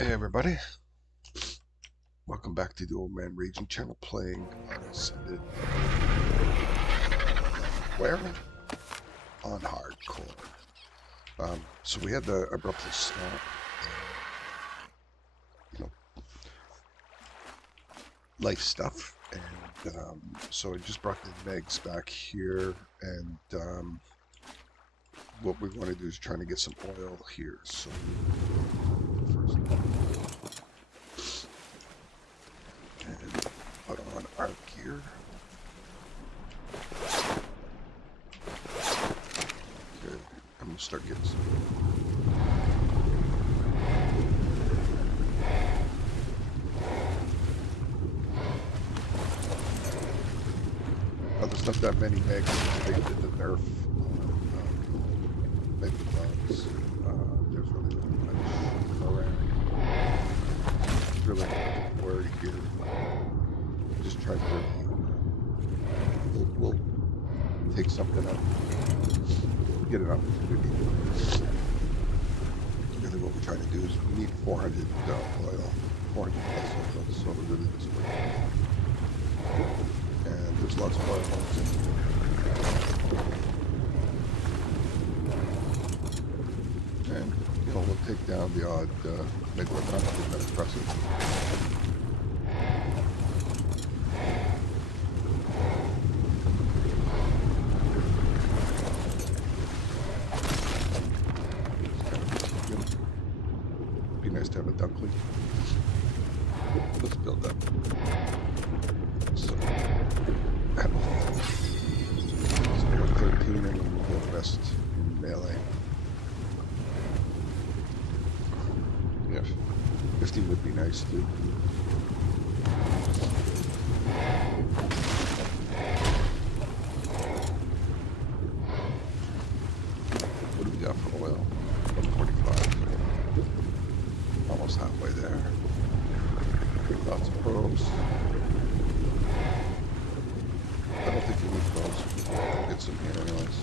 Hey everybody, welcome back to the Old Man Raging channel playing Ascended Valguero on hardcore. So we had to abruptly stop, life stuff, and so I just brought the Megs back here, and what we want to do is trying to get some oil here. So first, and put on our gear. Okay, I'm gonna start getting some. There's not that many megs. They did the nerf mega bugs. There's really not much around. Really not worried here. Just try to we'll take something up, get an opportunity. Really, what we're trying to do is we need 400 oil, 400 plus oil, so it really doesn't work. And there's lots of oil holes in here. And, we'll take down the odd megalodon if that's impressive. Be nice to have a duckling. Let's build up. So, we're 13 and then we'll go rest in melee. Yeah, 15 would be nice too. What do we got for oil? 145. Almost halfway there. Lots of probes. I don't think we need probes. We'll get some here anyways.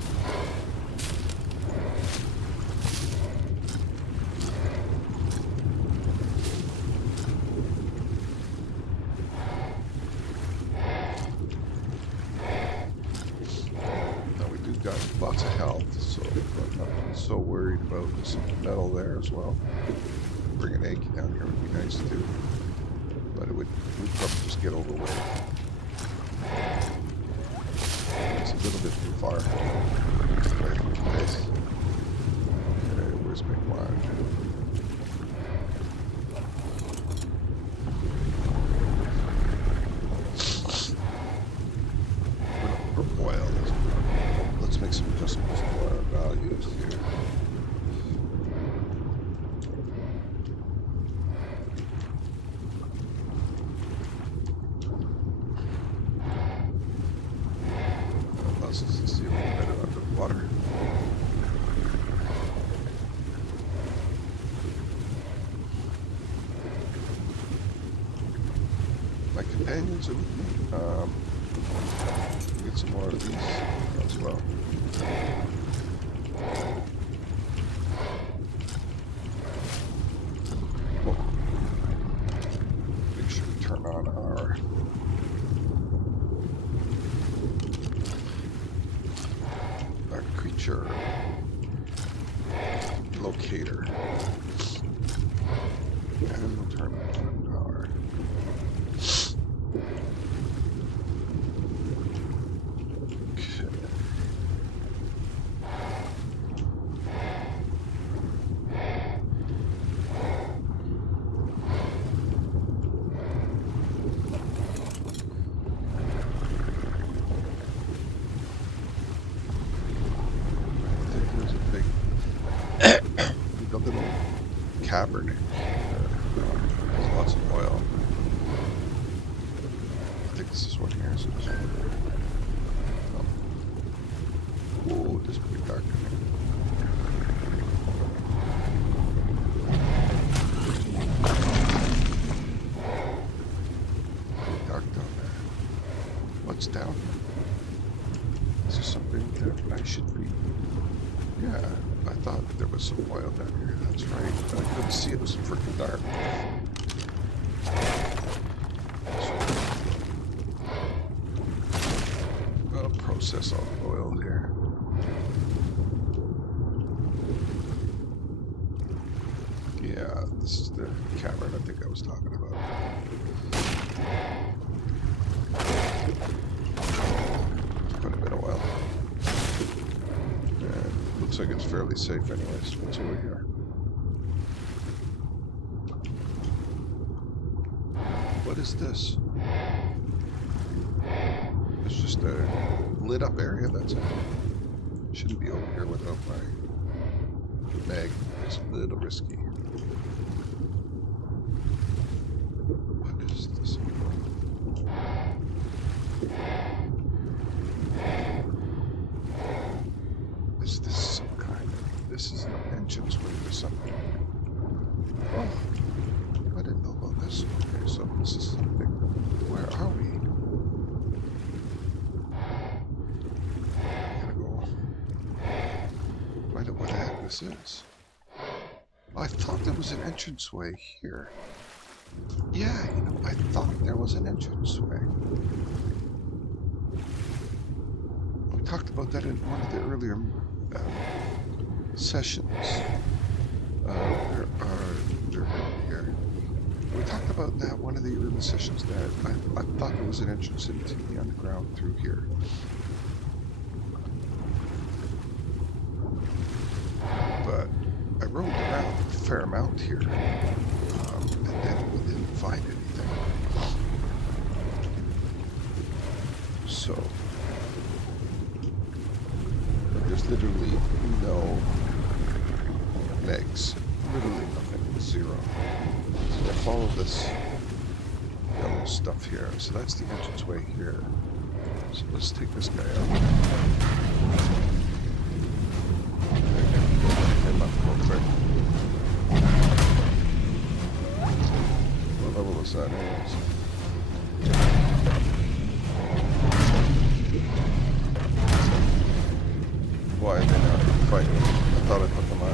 Now we do got lots of health, so I'm not so worried about some metal there as well. Bring an egg down here would be nice too. But we'd probably just get overweight. It's a little bit too far away from the base. Okay, where's my line? For oil, let's make some adjustments to our values here. Let's see if we can get it under the water. My companions are with me. Get some more of these as well. Cool. Make sure we turn on our creature locator. And we'll turn on our a little cavern in here. There's lots of oil. I think this is one here. So this one. Oh, this is pretty dark in here. Pretty dark down there. What's down here? Is there something that I should be? Yeah. I thought there was some oil down here. That's right. But I couldn't see it. It was freaking dark. So, I'll process all the oil here. Yeah, this is the cavern I think I was talking about. Quite a bit of oil. And looks like it's fairly safe anyways. Let's see what we got. What is this? It's just a lit up area, that's it. Shouldn't be over here without my mag. It's a little risky. What is this? Is this some kind of... This is an entranceway to something. Oh, I didn't know about this. Okay, so this is something. Where are we? I gotta go find out what the heck this is. I thought there was an entranceway here. Yeah, you know, I thought there was an entranceway. We talked about that in one of the earlier sessions. Here. We talked about that one of the early sessions that I thought there was an entrance into the underground through here. But I roamed around a fair amount here, and then we didn't find anything. So, there's literally no legs. Literally nothing. Zero. So I follow this yellow stuff here. So that's the entranceway here. So let's take this guy out. What level is that anyways? Why are they not fighting? I thought I put them on.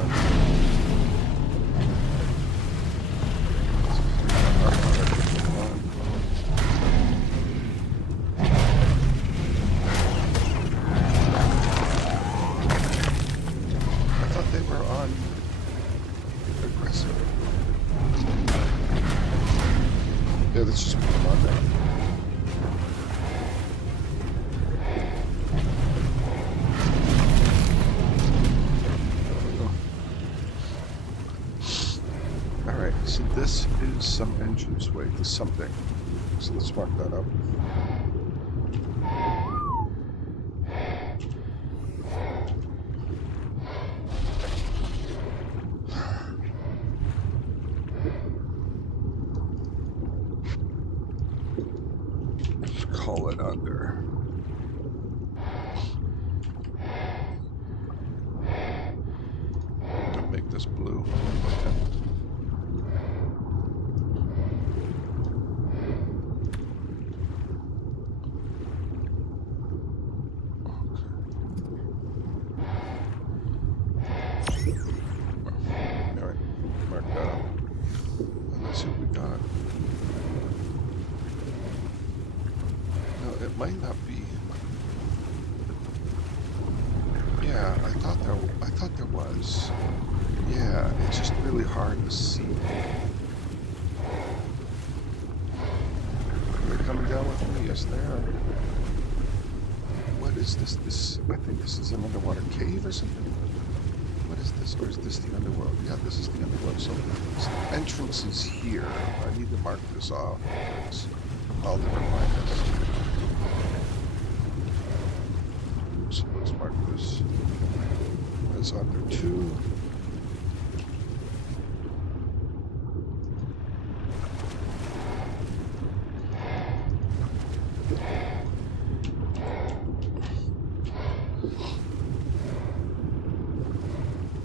Yeah, let's just put them on there. Alright, so this is some entranceway to something. So let's mark that up. Call it under. Make this blue. Okay. Alright, mark that up. And let's see what we got. It might not be. Yeah, I thought there was. Yeah, it's just really hard to see. Are they coming down with me? Yes, they are. What is this? I think this is an underwater cave or something. What is this? Or is this the underworld? Yeah, this is the underworld. So the entrance is here. I need to mark this off. I'll never mind this. So let's mark this as under 2.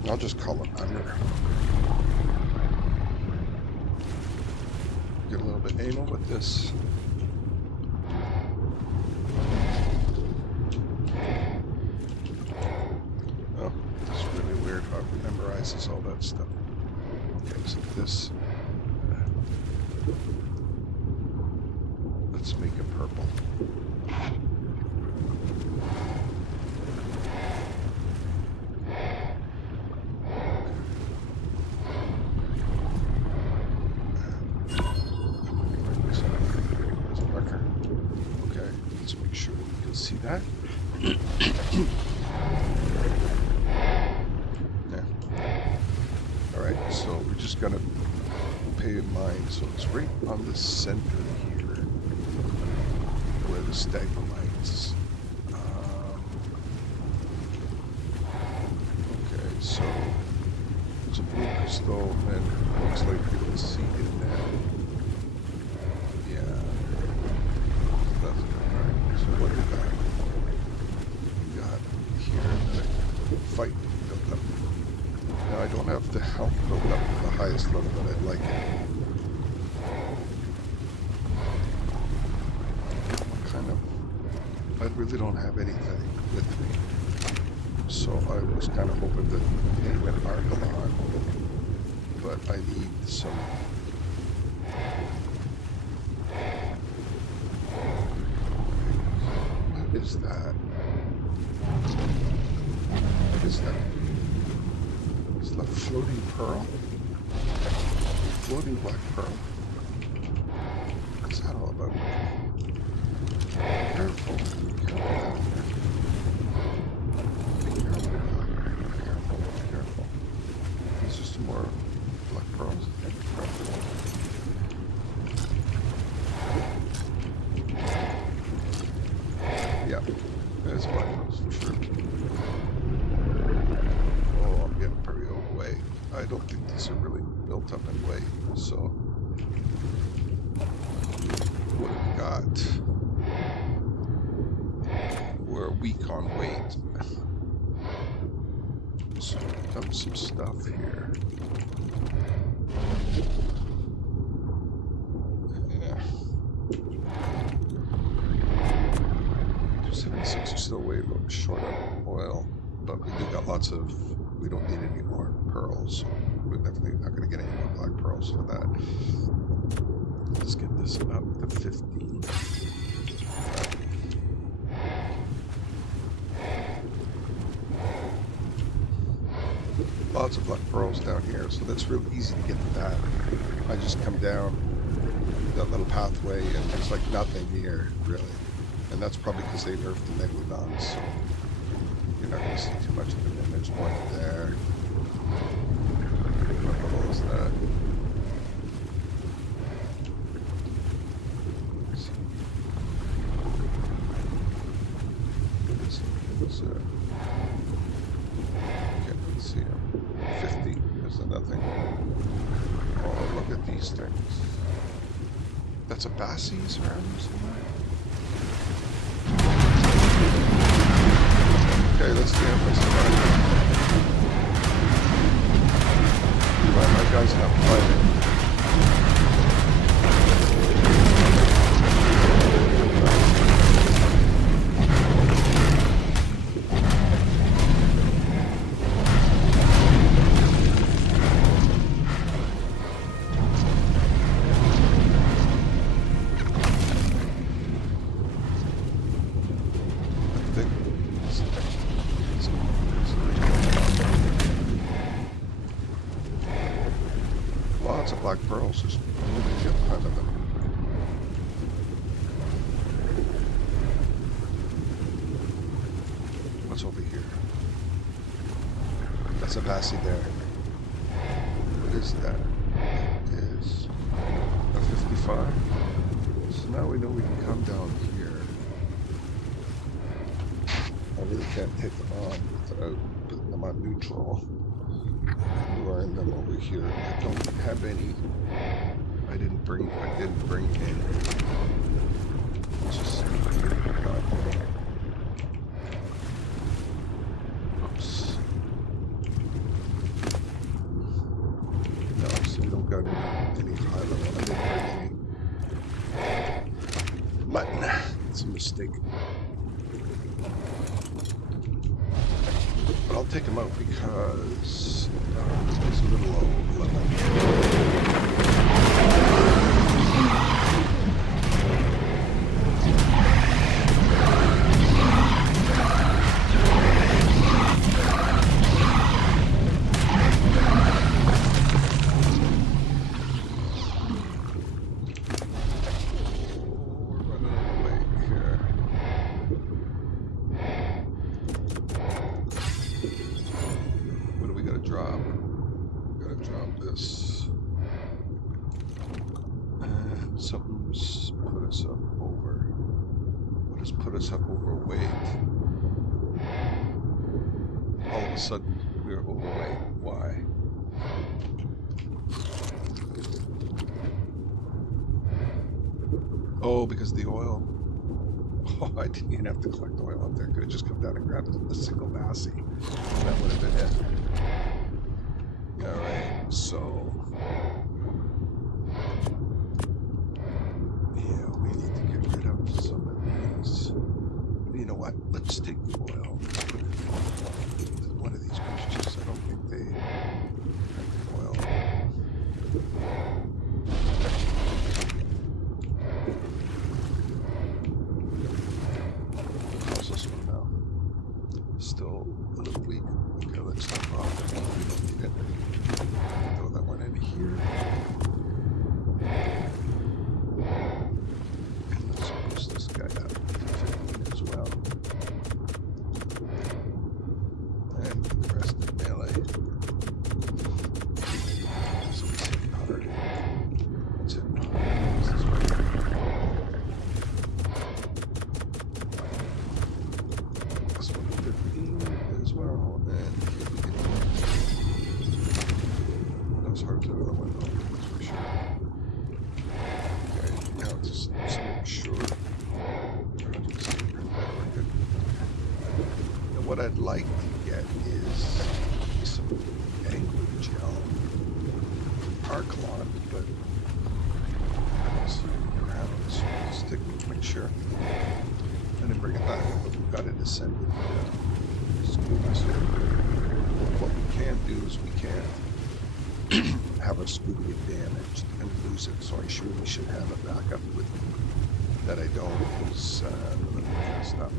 I'll just call it under. Get a little bit anal with this. Oh, it's really weird how energizes all that stuff. Okay, so this... let's make it purple. See that? Yeah. Alright, so we're just gonna pay in mind, so it's right on the center here where the stalagmites. Okay, so there's a blue crystal and it looks like you can see in there. Yeah. That's right. So what do we got? Fight built up. Now I don't have the health built up to the highest level, but I'd like it. I really don't have anything with me. So I was kind of hoping that they went Argalon, but I need some... What is that? What is that? Is that floating pearl? Floating black pearl? What's that all about? Careful. Careful. Is there some more black pearls? Yeah, there's black pearls for sure. Oh, I'm getting pretty overweight. I don't think these are really built up in weight, so what have we got? We're weak on weight. So we've got some stuff here. Yeah. 276 is still way a little short of oil, but we do got lots of, we don't need any more pearls. We're definitely not going to get any more black pearls for that. Let's get this up to 15. Lots of black pearls down here, so that's real easy to get to that. I just come down that little pathway and there's like nothing here, really. And that's probably because they nerfed the Megalodons, so you're not going to see too much of them. There's one there. What was that? Can't see them. 50 is nothing. Oh, look at these things. That's a Bassies around here somewhere. Okay, that's the end. That's the right. My guy's not fighting. Lots of black pearls, just moving get behind of them. What's over here? That's a Bassie there. What is that? It is a 55. So now we know we can come down here. I really can't take them on without putting them on neutral. Luring them over here. I don't have any. I didn't bring any. Just oops. No, so we don't got any high level. I didn't bring any mutton. It's a mistake. But I'll take him out because he's a little low level. Something's put us up over. What has put us up overweight? All of a sudden, we're overweight. Why? Oh, because the oil. Oh, I didn't even have to collect oil up there. Could have just come down and grabbed a single Bassie. That would have been it. All right, so. Some of these. You know what? Let's take the oil. One of these creatures, I don't think they have the oil. How's this one now? Still a little weak. Okay, let's stop off. We don't need it. Throw that one in here. What I'd like to get is some angler gel, Arclon, but I don't see it around, so I'll stick with make sure. I didn't bring it back, but we've got it ascended. What we can do is we can have our scuba get damaged and lose it, so I surely should have a backup with me. That I don't is messed up.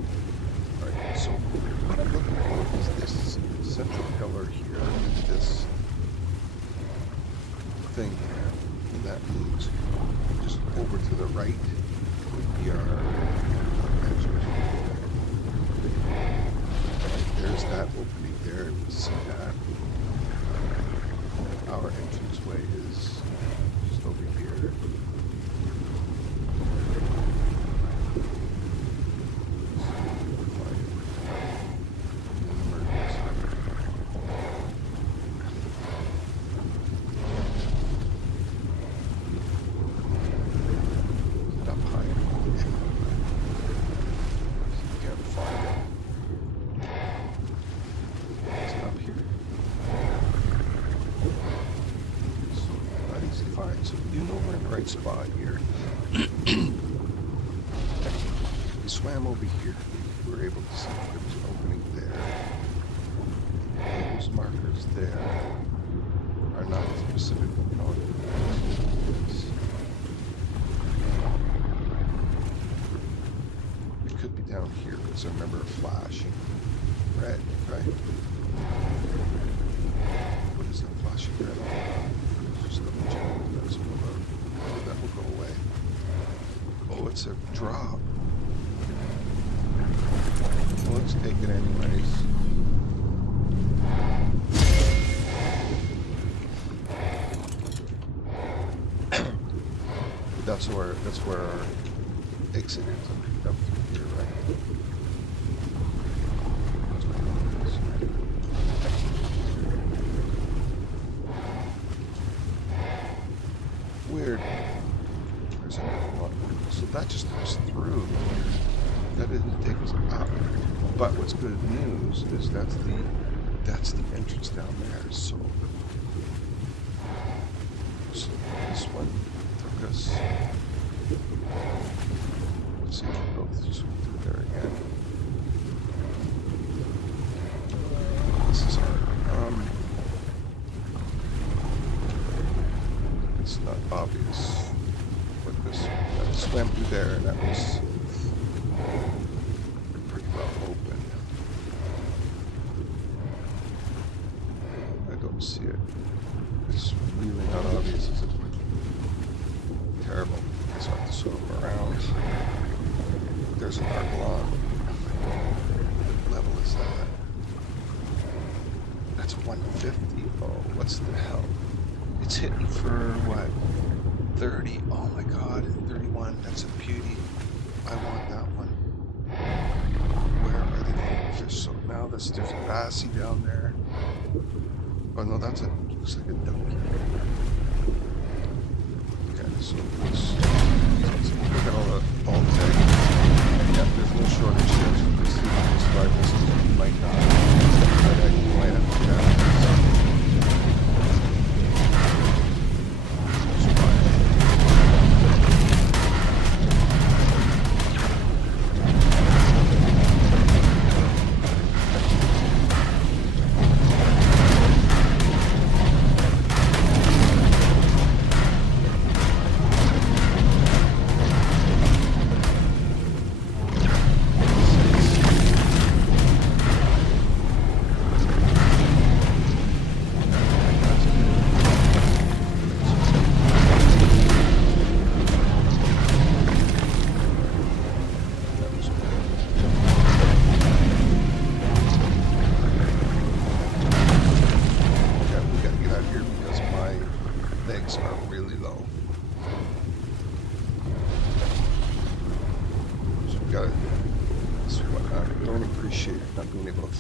Alright, so what I'm looking for is this central pillar here, this thing here, and that means just over to the right would be our entrance. Right, there's that opening there, we see that. Our entranceway is just over here. Spot here. We swam over here. We were able to see if there was an opening there. Those markers there are not specifically calling this. It could be down here because I remember a flashing red, right? What is that flashing red all about? Just double check what that's all about. That will go away. Oh, it's a drop. Well, let's take it anyways. But that's where our exit is. Up here, right? Weird. There's another one. So that just goes through. That didn't take us up. But what's good news is that's the entrance down there. So this one took us. Let's see if we go through there again. It's really not obvious, is it? Terrible. So I have to swim around. There's an Argalon. What level is that? That's 150. Oh, what's the hell? It's hitting for what? 30. Oh my god, and 31. That's a beauty. I want that one. Where are the anglerfish? So now there's a bassy down there. Oh no, that's a looks like a donkey. Okay, so let's look at all the ball tags. Yeah, there's no shortage here. So let's see if we can survive this. We might not. But I might have to do that.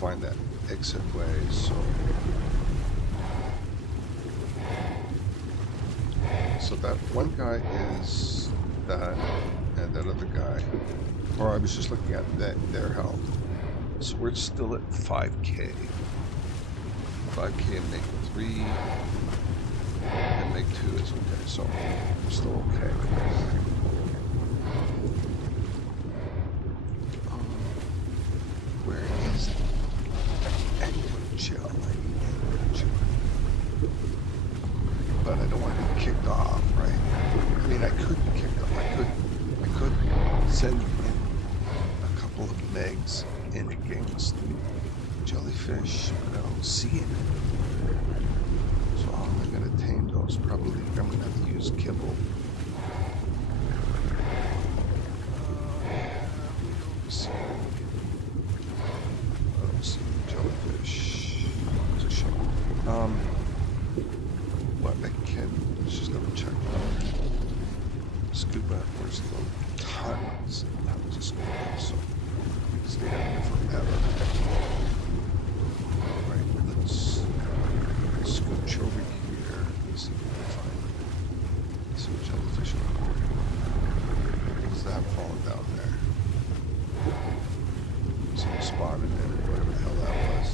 Find that exit way, so that one guy is that, and that other guy, or I was just looking at their health, so we're still at 5k and make 3 and make 2 is okay, so we're still okay. Where is it? But I don't want to be kicked off, right? I mean, I could be kicked off. I could send in a couple of megs in against jellyfish, but I don't see it. So how am I going to tame those? Probably I'm going to have to use kibble. I don't see jellyfish. It's a shame. What I can, let's just double check that. Scuba, where's the tons and tons of scuba, so we can stay down here forever. Alright, let's scooch over here. Let's see if we can find some jellyfish over here. What's that falling down there? Some spotted in it, whatever the hell that was.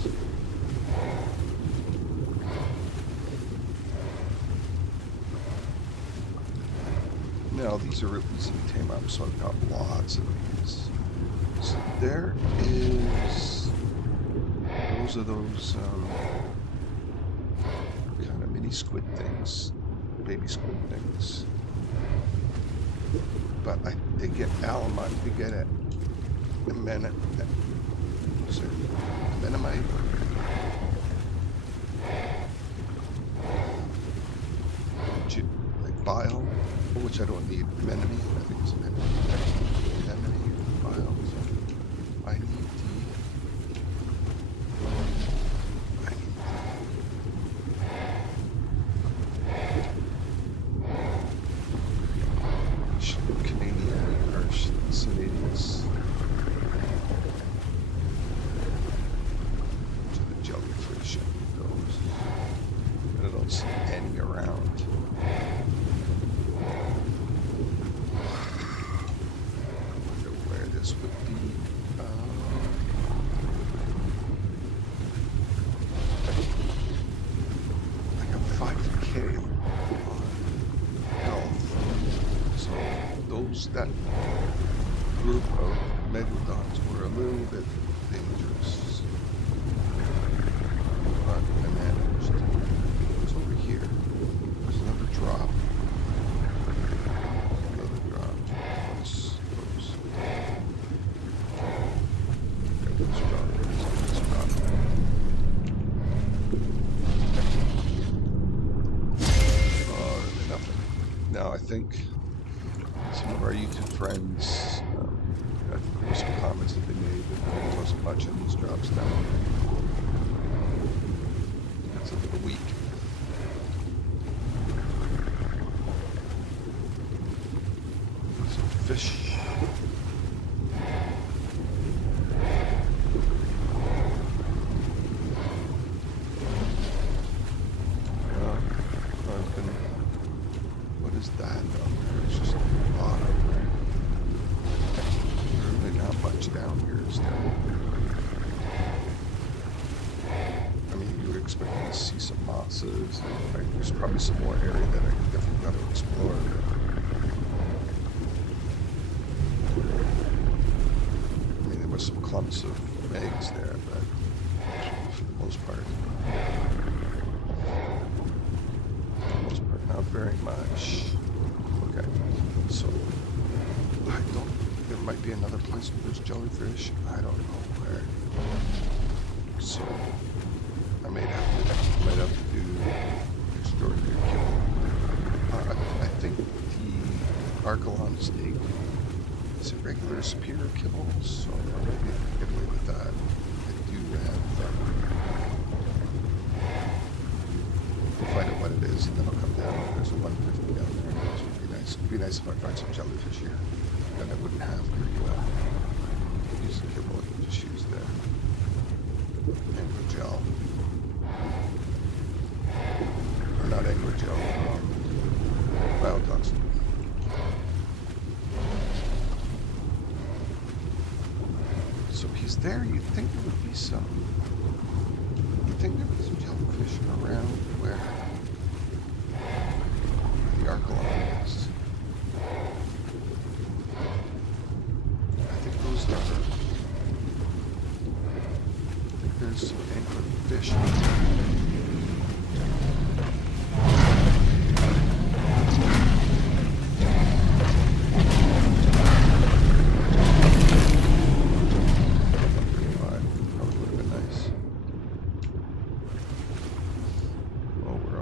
Now these are really easy to tame up, so I've got lots of these. So there is, those are those kind of mini squid things, baby squid things. But they get alamite, they get it. Mennonite. Like bile, which I don't need. Anemone, I think it's anemone. Anemone, bile. So I need Canadian first. Canadians. To the jellyfish and those. But I don't see any around. That group of megalodons were a little bit dangerous, but I managed. It's over here. There's another drop. Another drop. What's those? Okay, this drop. This drop. think some of our YouTube friends, there were some comments that they made that there wasn't much in these drops down here. It's a little weak. Some fish. What is that down there? It's just a lot of there. There's really not much down here, is there? I mean, you would expect to see some mosses. And there's probably some more area that I definitely got to explore. I mean, there was some clumps of eggs there, but for the most part, not very much. Okay, so I don't. There might be another place where there's jellyfish. I don't know where. So I might have to do extraordinary kill. I think the Archelon steak is a regular superior kibble, so maybe I can get away with that. I do have. We'll find out what it is, and then I'll come down. There's a 150 down there. So it'd be nice. It'd be nice if I find some jellyfish here. Then I wouldn't have to use the kibble I can just use there. Angler gel. Or not angler gel, biotoxin. So he's there. You'd think there would be some. You'd think there would be some jellyfish around where the Archelon is. I think those are. I think there's some angler fish.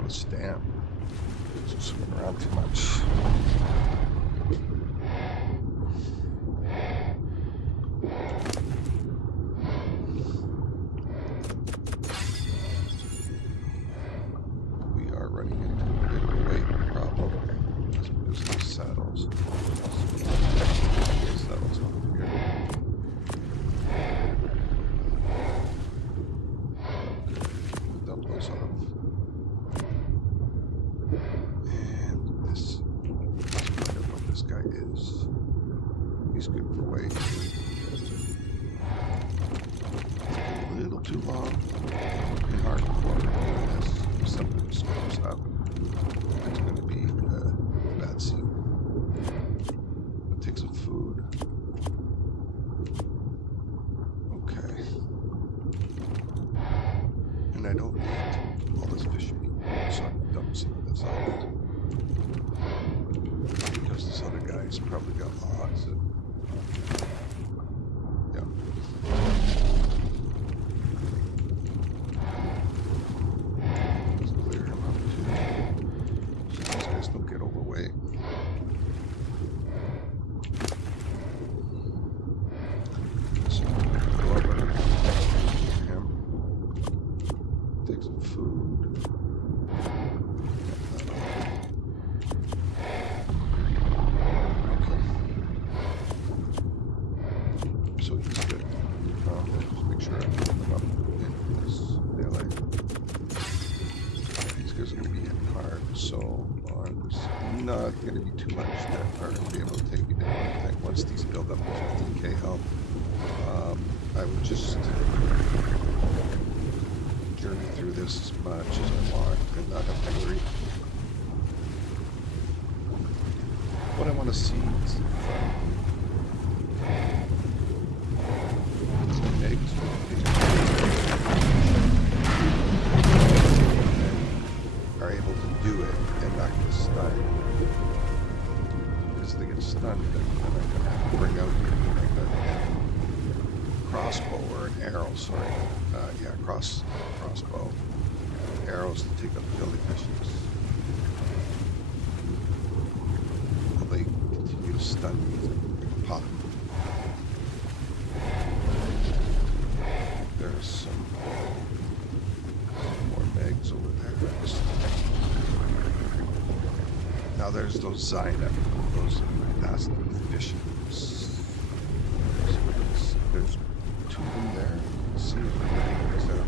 Stamp. Just swimming around too much. We are running into a bit of a weight problem. Let's put some saddles. Saddles over here. We'll dump those off. Guy is. He's good for weight. A little too long and hardcore. If something just comes up, it's going to be a bad scene. I'll take some food. Okay. And I don't need all this fish meat, so I can dump some of this out. This other guy's probably got lots of. Yeah. Let's clear him up too. So these guys don't get overweight. So go over him. Take some food. Not going to be too much that are going to be able to take you down. I think once these build up to 15k health, I would just journey through this as much as I want and not have hungry. What I want to see is some eggs are able to do it and not get stunned. Because if they get stunned, then I'm going to have to bring out like a crossbow or an arrow, sorry. Crossbow. Arrows to take up jellyfishes. stun me. Pop. There's some more megs over there. Now there's those Zyna, those nasty fishes. There's 2 of them there. Let's see if everything is there.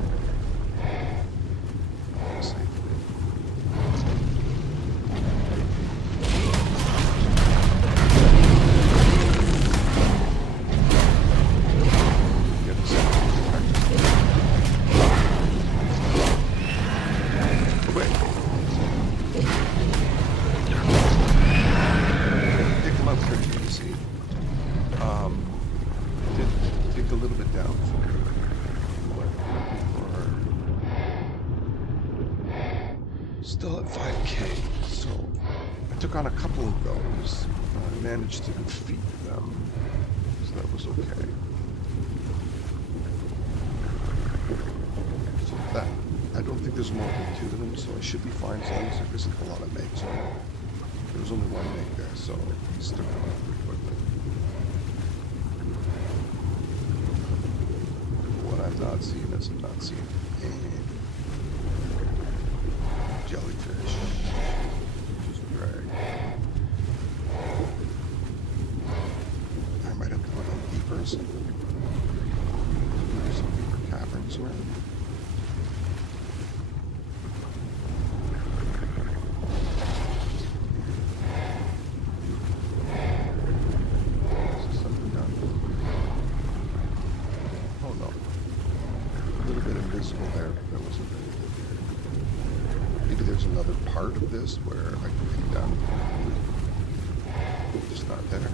Still at 5K, so I took on a couple of those. I managed to defeat them, so that was okay. So that, I don't think there's more than 2 of them, so I should be fine as long as there isn't a lot of megs on it. There was only 1 meg there, so he's took them out pretty quickly. What I'm not seeing is I'm not seeing any jellyfish. Just drag. I might have to go down deeper. There's some deeper caverns around. Is something done? Oh no. A little bit invisible there, but that wasn't really good there. Maybe there's another part of this where I can come down. Just not there.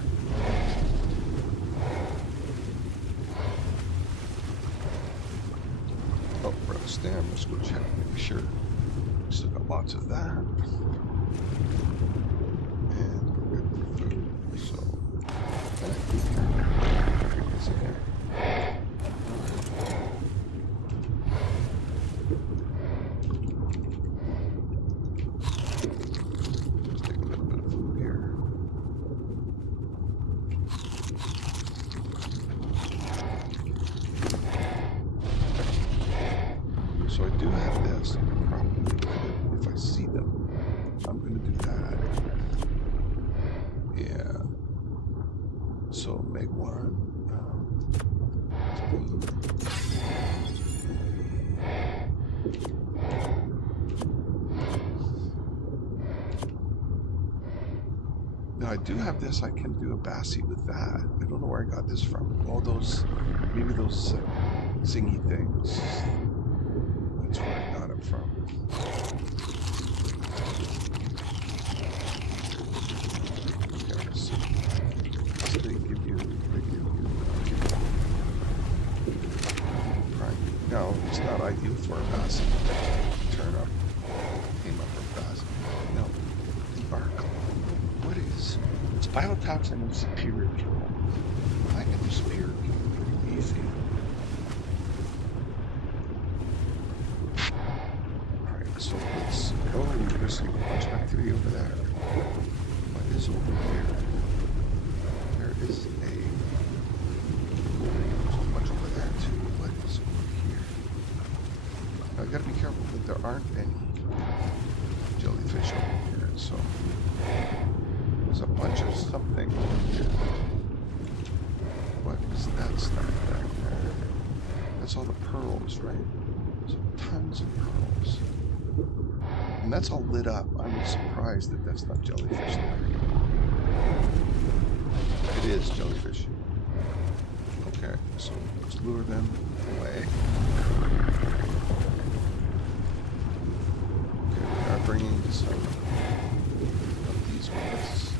Oh, we're out of stam. Let's go check, make sure. Still got lots of that. And we're good for food. So, what's in there? So I do have this. Probably, if I see them, I'm going to do that. Yeah. So make 1. Now I do have this. I can do a Bassie with that. I don't know where I got this from. All those, maybe those zingy things. That's where I got it from. Okay, so they give you prime. No, it's not ideal for a Bassie. Turn up, came up for a Bassie. No, the arc. What is? It's biotoxin and superior kill. I can do superior kill pretty easy. So let's go. There's a bunch of activity over there. What is over here? There is a whole bunch over there too. What is over here? Now, I gotta be careful that there aren't any jellyfish over here. So there's a bunch of something over here. What is that stuff back there? That's all the pearls, right? There's tons of pearls. And that's all lit up. I'm surprised that that's not jellyfish there. It is jellyfish. Okay, so let's lure them away. Okay, we are bringing some of these with us.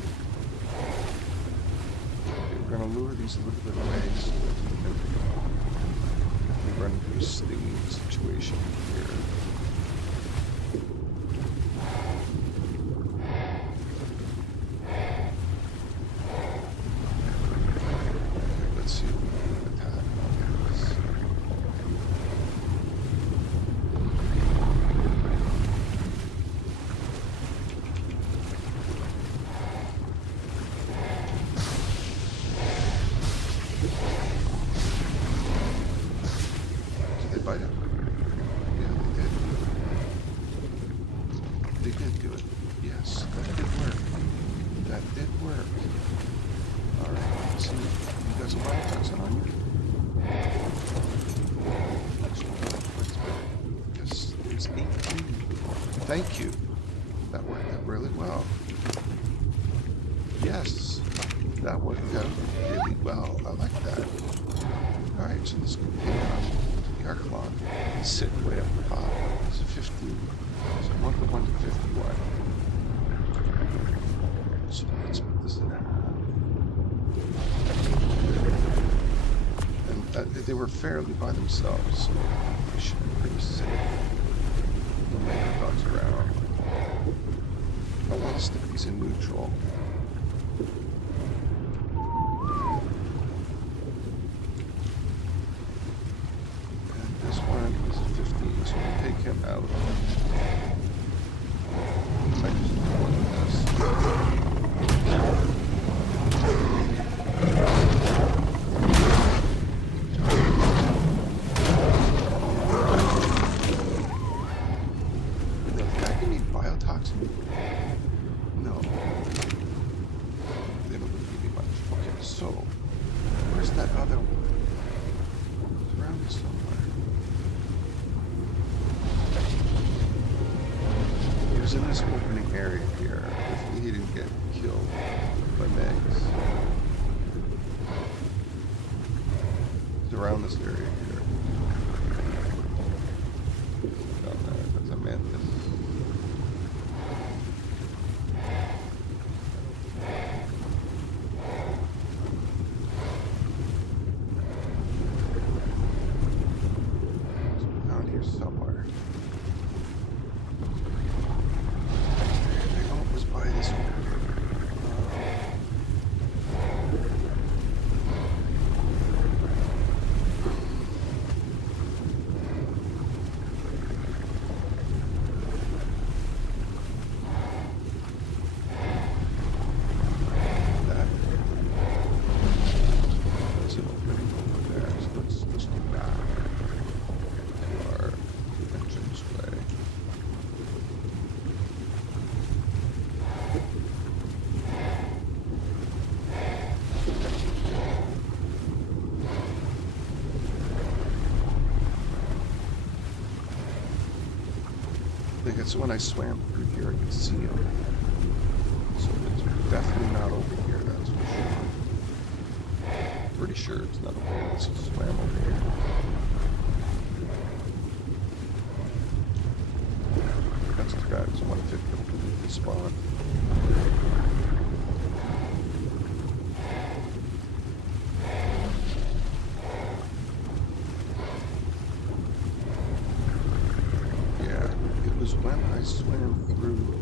Okay, we're going to lure these a little bit away so that we run into a stinging situation here. bite it? Yeah, they did. They did do it. Yes, that did work. That did work. Alright, let's see. You got some biotoxin on you? Yes, there's 18. Thank you. That worked out really well. Yes, that worked out really well. I like that. Alright, so let's continue on to the Archelon. It's sitting way up top. It's a 15. So 1 to 1 to 51. So let's put this in half. And they were fairly by themselves, so they should be pretty safe. No major dogs around. I want to stick these in neutral. And this one is a 15, so we'll take him out. I just don't want this. No. They don't really give me much. Okay, so where's that other one? It's around here somewhere. He was in this opening area here. If he didn't get killed by Megs. He's around this area here. Down there, there's a mantis. Somewhere. I know it was by this one. That. There's an opening over there, so let's go back to our entrance way. I think it's when I swam through here I could see him. So it's definitely not over here, that's for sure. Pretty sure it's not over here. Let's just swam over here. That's the guy who's 150 to spawn. Yeah, it was when I swam through.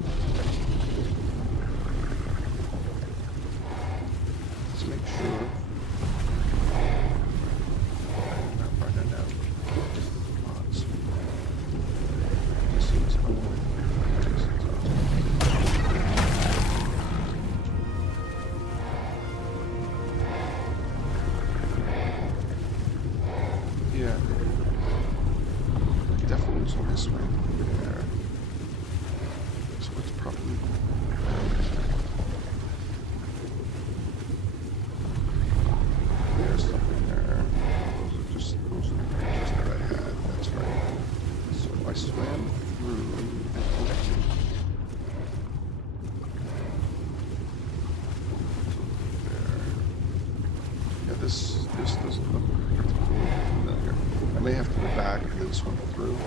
Let's make sure I'm not running out of spots. This seems hard. Yeah, definitely was on this way there. So it's probably there's something there. Those are just pictures that I had. That's right. So I swam through and opened. Yeah, this doesn't look familiar. I may have to go back and then swim through.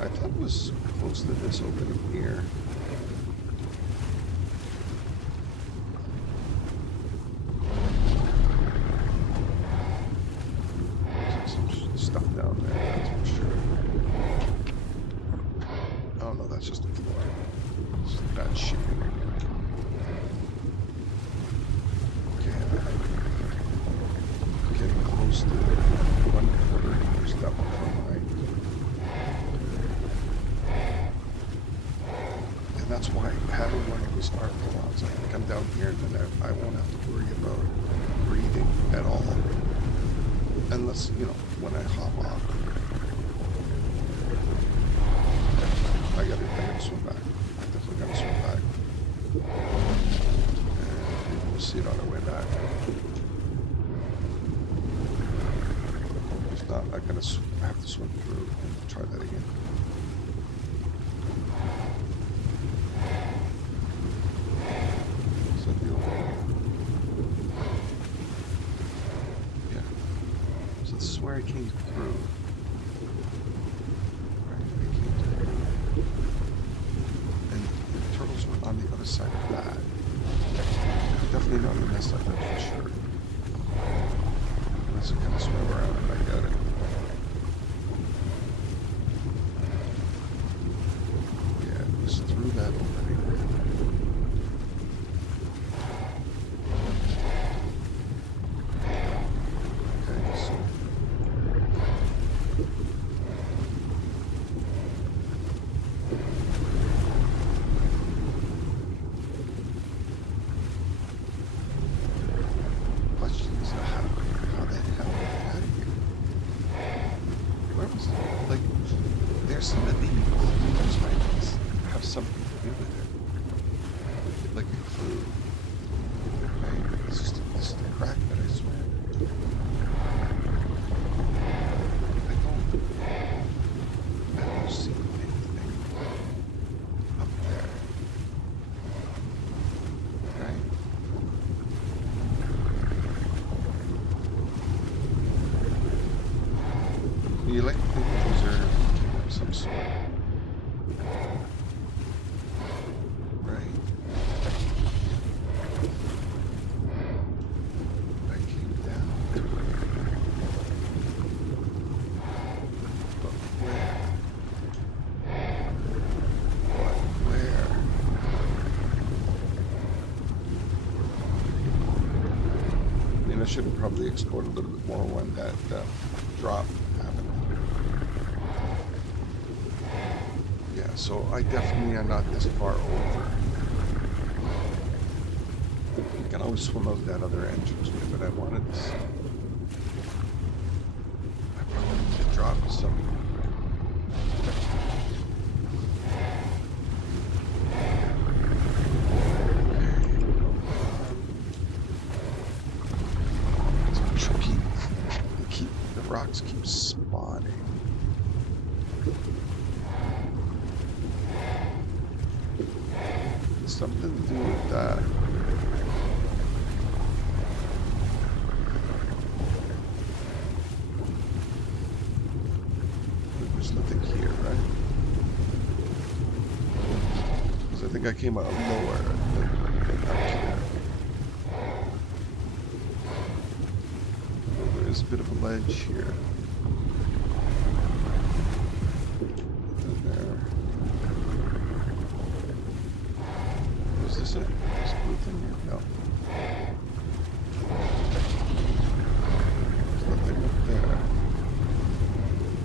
I thought it was close to this opening here. I won't have to worry about breathing at all. Unless, you know, when I hop off. I gotta swim back. I definitely gotta swim back. And we'll see it on our way back. If not, I have to swim through and try that again. Is that the old one? Yeah. So this is where I came through. On the other side of that. Definitely not on this side, that's for sure. Unless I kind of swim around and I got it. Yeah, it was through that opening. Okay, so... Some of the clues might have something to do with it. Like a clue. Right? It's just the crack that I swam. I don't see anything up there. Right? You like to think those are some sort. Right. I came down. But where? Where? I mean, I should have probably explored a little bit more when that drop happened. So I definitely am not this far over. You can always swim out that other entranceway, but I wanted to see. I probably need to drop some. It's tricky. The rocks keep spawning. Something to do with that. There's nothing here, right? Because I think I came out lower than up here. There is a bit of a ledge here. And there. Is this it? This blue thing here? No. There's nothing up there.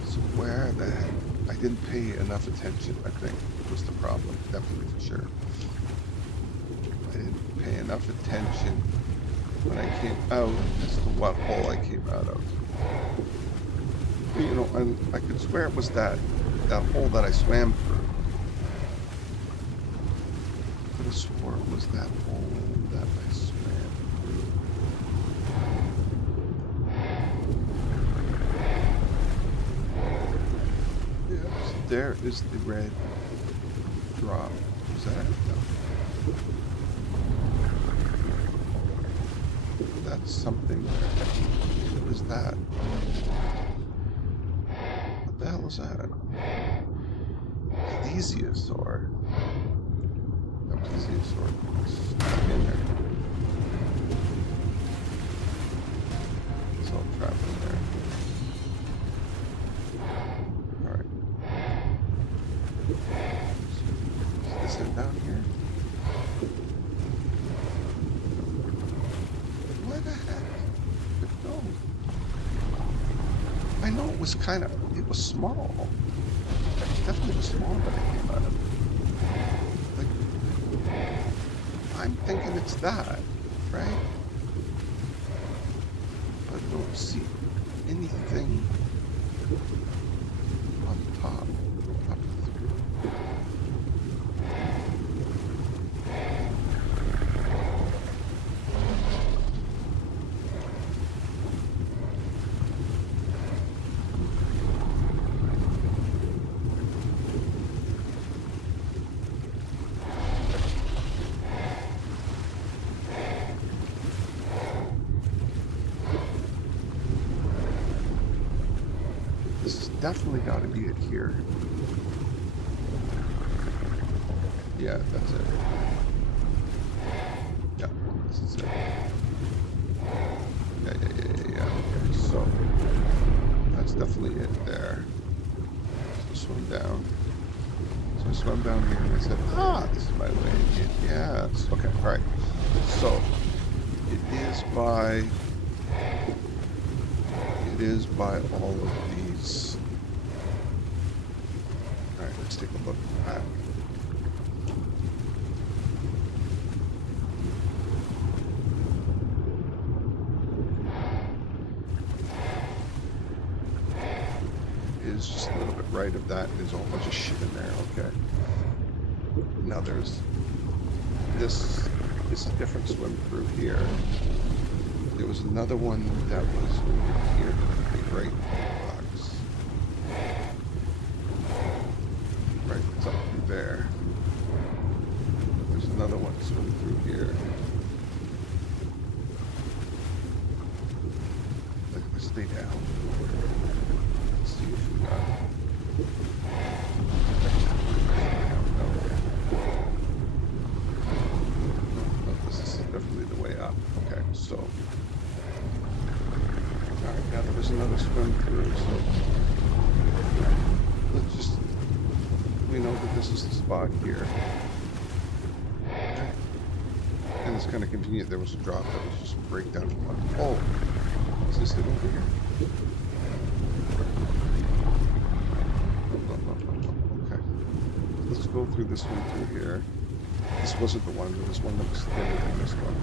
So where the heck? I didn't pay enough attention, I think, was the problem. Definitely for sure. I didn't pay enough attention when I came out as to what hole I came out of. You know, and I could swear it was that hole that I swam through. I could have swore it was that hole that I swam through. Yeah, so there is the red drop. Is that it? No. That's something there. What is that? What the hell is that? Plesiosaur. A plesiosaur stuck in there. It's all trapped in there. Alright. Is this it down here? Where the heck? No. I know it was it was small. Definitely was small when I came out of it. Like, I'm thinking it's that, right? But I don't see anything on top of the three. Definitely got to be it here. Yeah, that's it. Yeah, this is it. Yeah. Okay, so that's definitely it there. So swim down. So I swim down here and I said, this is my way. Yes. Okay, all right. So it is by all of these. Alright, let's take a look back. It is just a little bit right of that. There's a whole bunch of shit in there, okay. Now there's this is a different swim through here. There was another one that was over here, right? It's up through there. There's another one swimming through here. Let's stay down. Let's see if we got. No, this is definitely the way up. Okay, so. Alright, now there was another swim through, so. Let's just. We know that this is the spot here. And it's kind of convenient. There was a drop that was just a breakdown. Oh, is this it over here? No. Okay. Let's go through this one through here. This wasn't the one. There was one that was thinner than this one.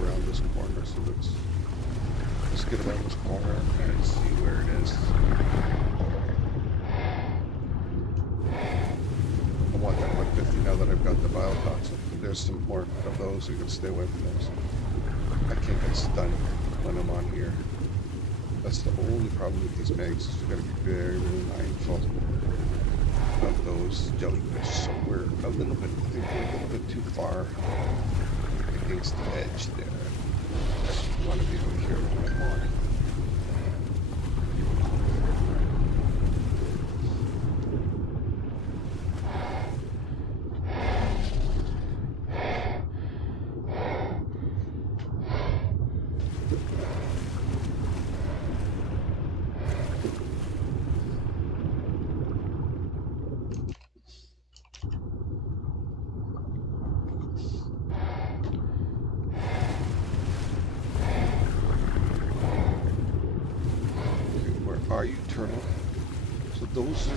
Around this corner, so let's get around this corner and see where it is. I want that 150 now that I've got the biotoxin. There's some more of those, so you can stay away from those. I can't get stunned when I'm on here. That's the only problem with these mags, is you gotta be very, very mindful of those jellyfish. So we're a little bit, I think we're a little bit too far against the edge there. You want to be over here a little bit more. Are you turtle? So those are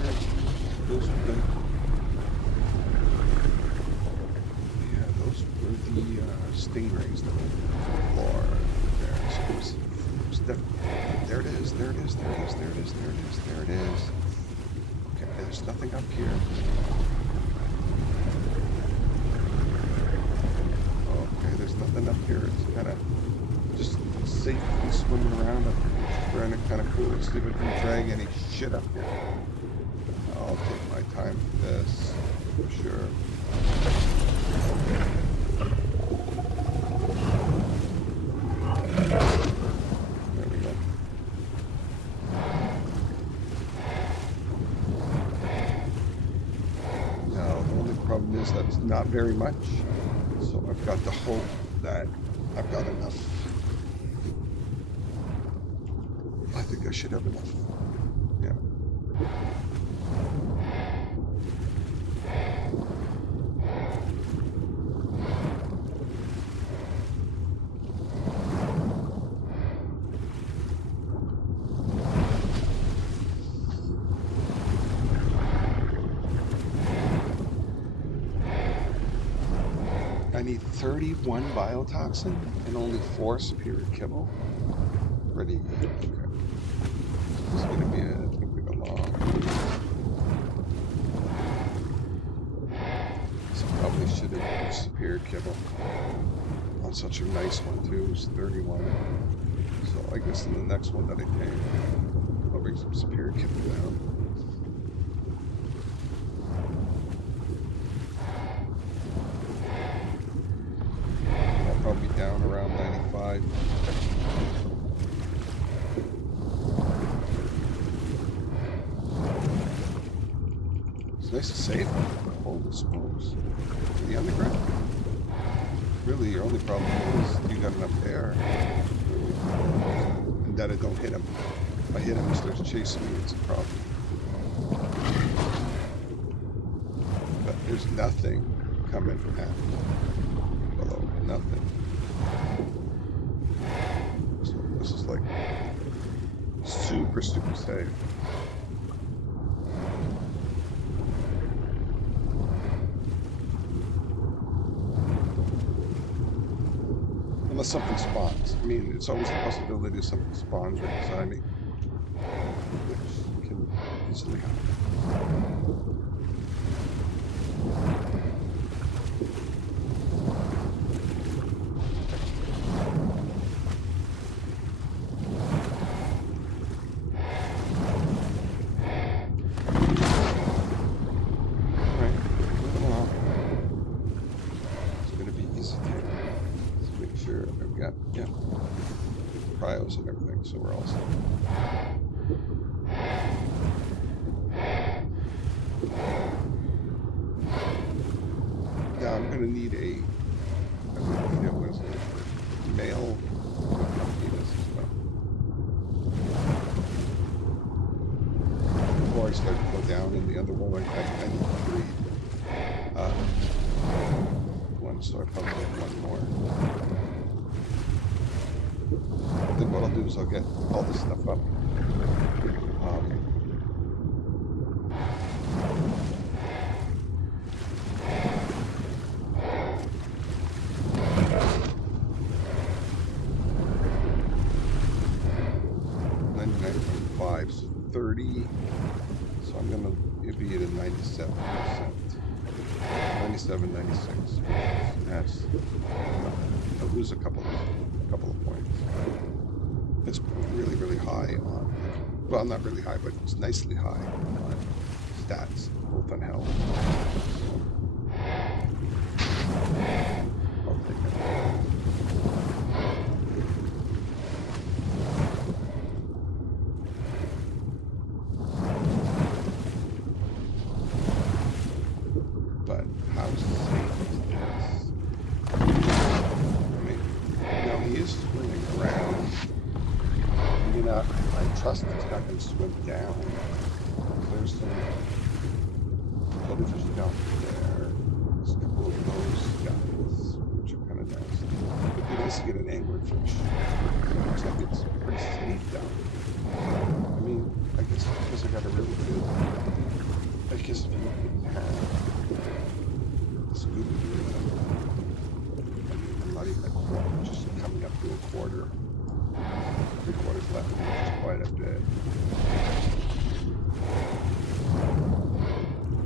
the stingrays that were on the floor there. So it was definitely, there it is. Okay, there's nothing up here. Okay, there's nothing up here. It's kind of just safely swimming around up here. Trying to kind of cool and see if I can drag any shit up here. I'll take my time for this, for sure. There we go. Now, the only problem is that's not very much. So I've got to hope that I've got enough. I think I should have enough. Yeah. need 31 biotoxin and only 4 superior kibble. Ready to eat. Okay. This is gonna be a long. So probably should have used superior kibble on such a nice one too. It's 31. So I guess in the next one that I take, I'll bring some superior kibble down. I'll probably be down around 95. It's nice to save them. Holy smokes. In the underground. Really, your only problem is you got enough air. And that I don't hit him. If I hit him, he starts chasing me, it's a problem. But there's nothing coming at below. Nothing. So this is like super, super safe. Unless something spawns. I mean, it's always the possibility something spawns right beside me, which can easily happen. And everything, so we're all set. Now I'm gonna need a what is it? Male penis as well. Before I start to go down in the underworld, I need to breed one, so I probably get one more. Then what I'll do is I'll get all this stuff up. $99.5, so 30. So I'm gonna be at a 97%. 97, 96. That's I'll lose a couple of points. It's really, really high on, well, not really high, but it's nicely high on stats, both on health. I'll take it. But how safe is this? I mean, now he is swimming around. I trust it's not going to swim down. There's some jellyfish down there. There's a couple of those guys, which are kind of nice. It'd be nice to get an anglerfish. It looks like it's pretty safe down there. I mean, I guess because I got a really good. I guess if you didn't have scuba gear, I mean, I'm not even a quarter, just coming up to a quarter. 3/4 left, which is quite a bit.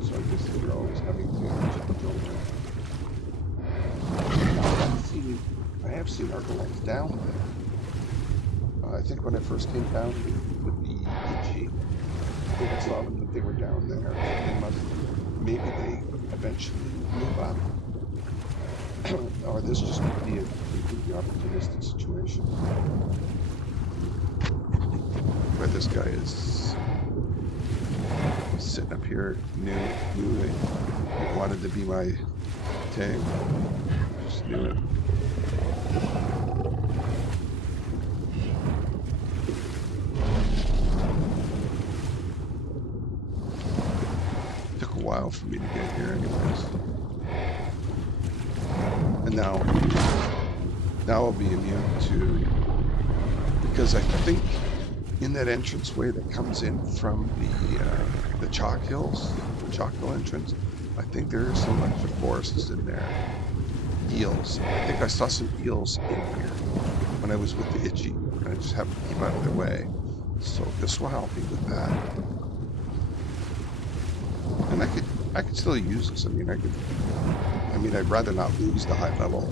So I guess you're always having to jump over. I have seen Argolines down there. I think when I first came down with the EG, I think I saw them that they were down there. Maybe they eventually move up. Or this just could be a completely opportunistic situation. Where this guy is sitting up here, knew it wanted to be my tank. Just knew it. Took a while for me to get here anyways. And now I'll be immune to, because I think in that entranceway that comes in from the Chalk Hills, the Chalk Hill entrance, I think there are some extra forests in there. eels. I think I saw some eels in here when I was with the itchy, and I just happened to keep out of their way. So this will help me with that. And I could still use this. I mean, I'd rather not lose the high level.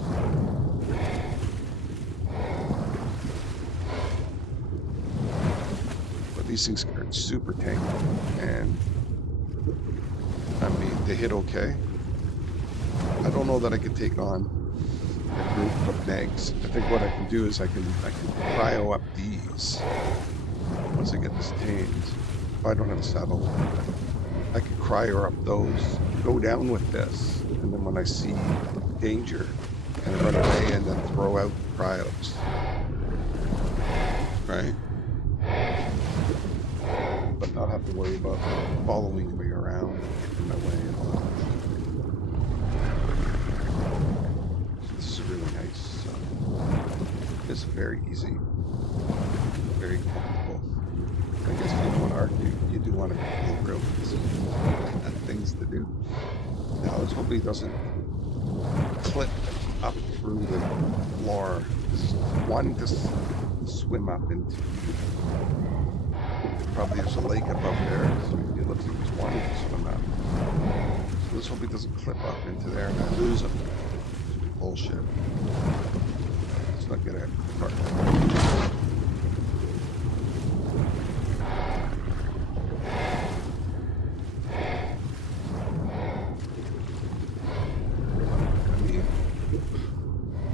But these things are super tanky, and I mean, they hit okay. I don't know that I could take on a group of nags. I think what I can do is I can cryo up these once I get this tamed. If I don't have a saddle, I can cryo up those, go down with this, and then when I see danger, kind of run away and then throw out the cryos. Right? But not have to worry about following me around and getting in my way and all that. This is really nice. It's very easy, very comfortable. I guess if you don't want to argue, you do want to make little roads and things to do. Now, let's hope he doesn't clip up through the floor. There's one to swim up into. Probably there's a lake above there, so it looks like there's one to swim up. So let's hope he doesn't clip up into there and I lose him. Bullshit. Let's not get a cart.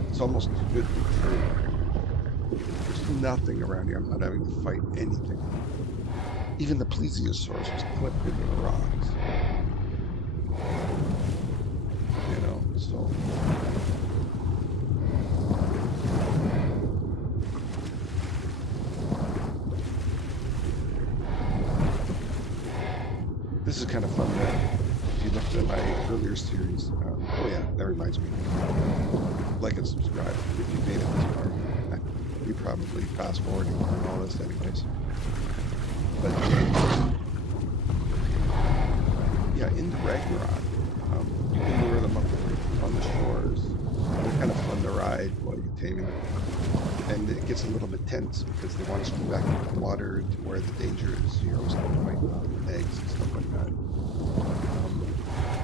It's almost too good to be true. There's nothing around here. I'm not having to fight anything. Even the plesiosaurus was clipped into the rocks. You know, so. This is kind of fun. If you looked at my earlier series, oh yeah, that reminds me. Like and subscribe if you made it this far. You probably fast forwarding on all this anyways. But yeah, in the Ragnarok, you can lure them up on the shores. They're kind of fun to ride while you're taming them. And it gets a little bit tense because they want to swim back into the water to where the danger is. You're always going to fight eggs and stuff like that.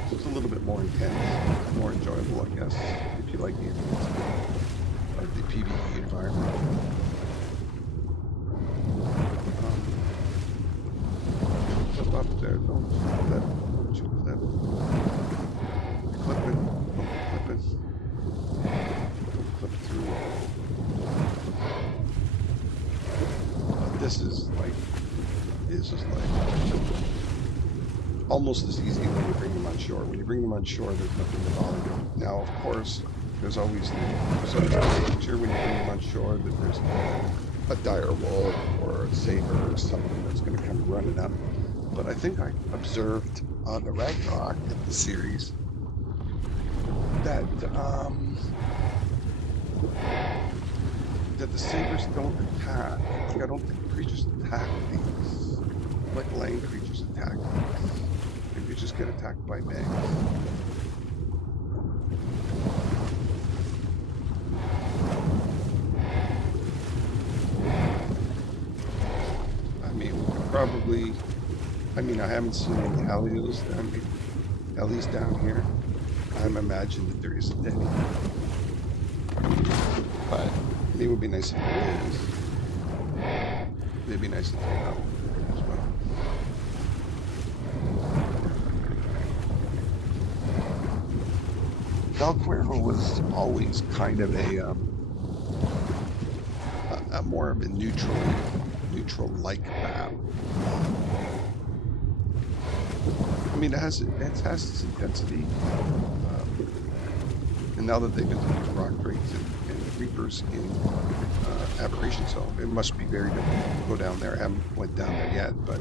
So it's a little bit more intense, more enjoyable, I guess, if you like the PvE environment. Jump up there, don't shoot that. Clipping, clipping. Clip through. This is just like almost as easy when you bring them on shore. When you bring them on shore, there's nothing to bother them. Now, of course, there's always the danger when you bring them on shore that there's a dire wolf or a saber or something that's going to come running up. But I think I observed on the Ragnarok in the series that that the sabers don't attack. Like, I don't think creatures attack these. Like land creatures attack these. You just get attacked by nags. I mean, we could probably. I mean, I haven't seen any Helios down here. At least down here. I'm imagining that there isn't any. But it would be nice if there is. It'd be nice to take out as well. Valguero was always kind of a more of a neutral-like map. I mean, it has its intensity, and now that they've introduced rock drakes and reapers in Aberration Zone, it must be very difficult to go down there. I haven't went down there yet, but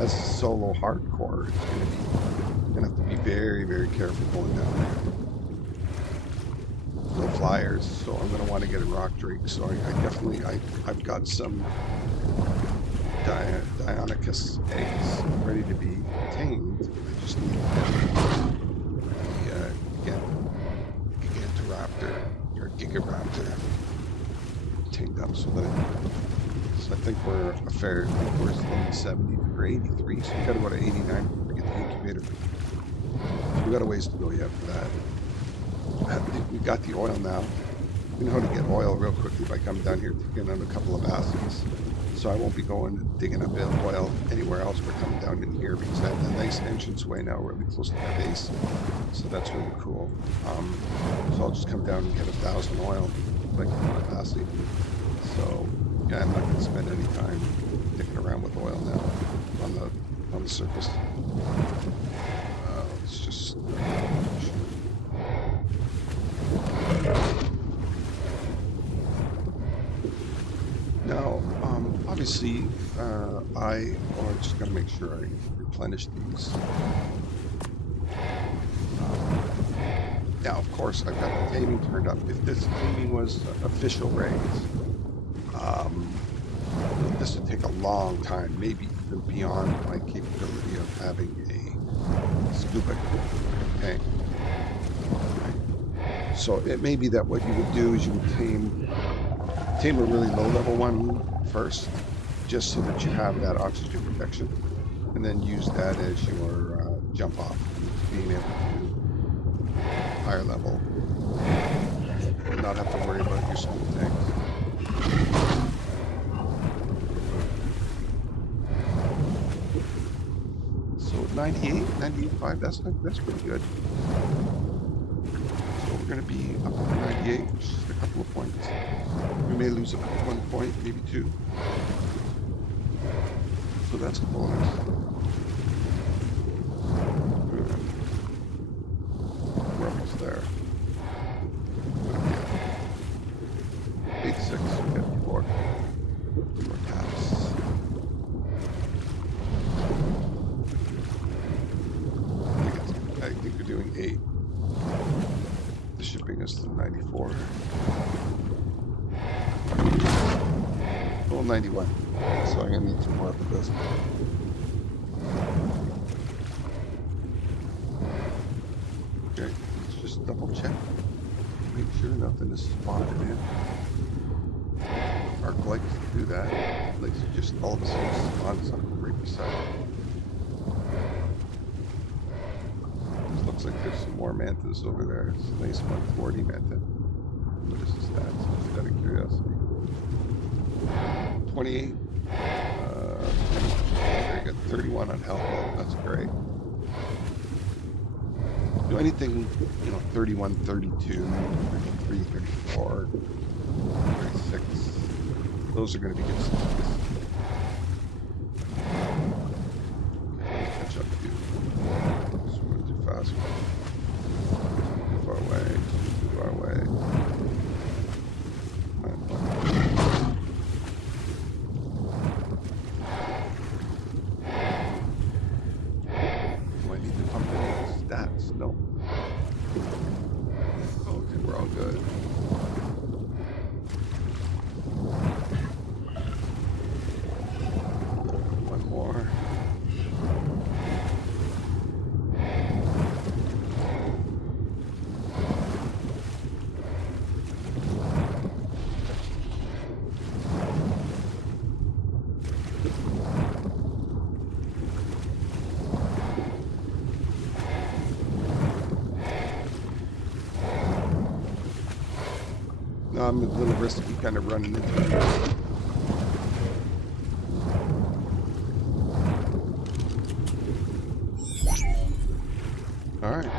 as a solo hardcore, it's going to have to be very, very careful going down there. No flyers, so I'm going to want to get a rock drake. So I've got some Dionicus eggs ready to be tamed. I just need to get to wrap think we're a fair, I think we're still in the 70s, we're 83, so we gotta go to 89 to get the incubator. So we got a ways to go yet for that. I think we got the oil now. We know how to get oil real quickly by coming down here, taking on a couple of acids. So I won't be going and digging up oil anywhere else. We're coming down in here because I have a nice entranceway now really close to my base. So that's really cool. So I'll just come down and get 1,000 oil like on Passy. So yeah, I'm not going to spend any time dicking around with oil now on the surface. Let's just now. Obviously, I'm just going to make sure I replenish these. Now, of course, I've got the taming turned up. If this taming was official raids, this would take a long time, maybe even beyond my capability of having a scuba tank. So it may be that what you would do is you would tame a really low-level one first, just so that you have that oxygen protection, and then use that as your jump off, being able to do higher level and not have to worry about your scuba tanks. So 98, 98.5, that's pretty good. So we're going to be up to 98, which is a couple of points. We may lose 1 point, maybe 2. So that's cool. Rubbish there. 86, we got 4 taps. I think we're doing 8. The shipping is to 94. Well, 91. So I'm gonna need some more of this. Okay, let's just double check. Make sure nothing is spotted in. Arc likes to do that. Likes to just all of a sudden spawn something right beside it. This looks like there's some more mantas over there. It's a nice 140 manta. What is this stats? Just out of curiosity. 28. There you go. 31 on health. That's great. Do anything, 31, 32, 33, 34, 36. Those are going to be good stuff. Okay, let me catch up to you. Just went too fast. Too far away. Too far away. No. Okay, we're all good. One more. I'm a little risky kind of running into it. All right.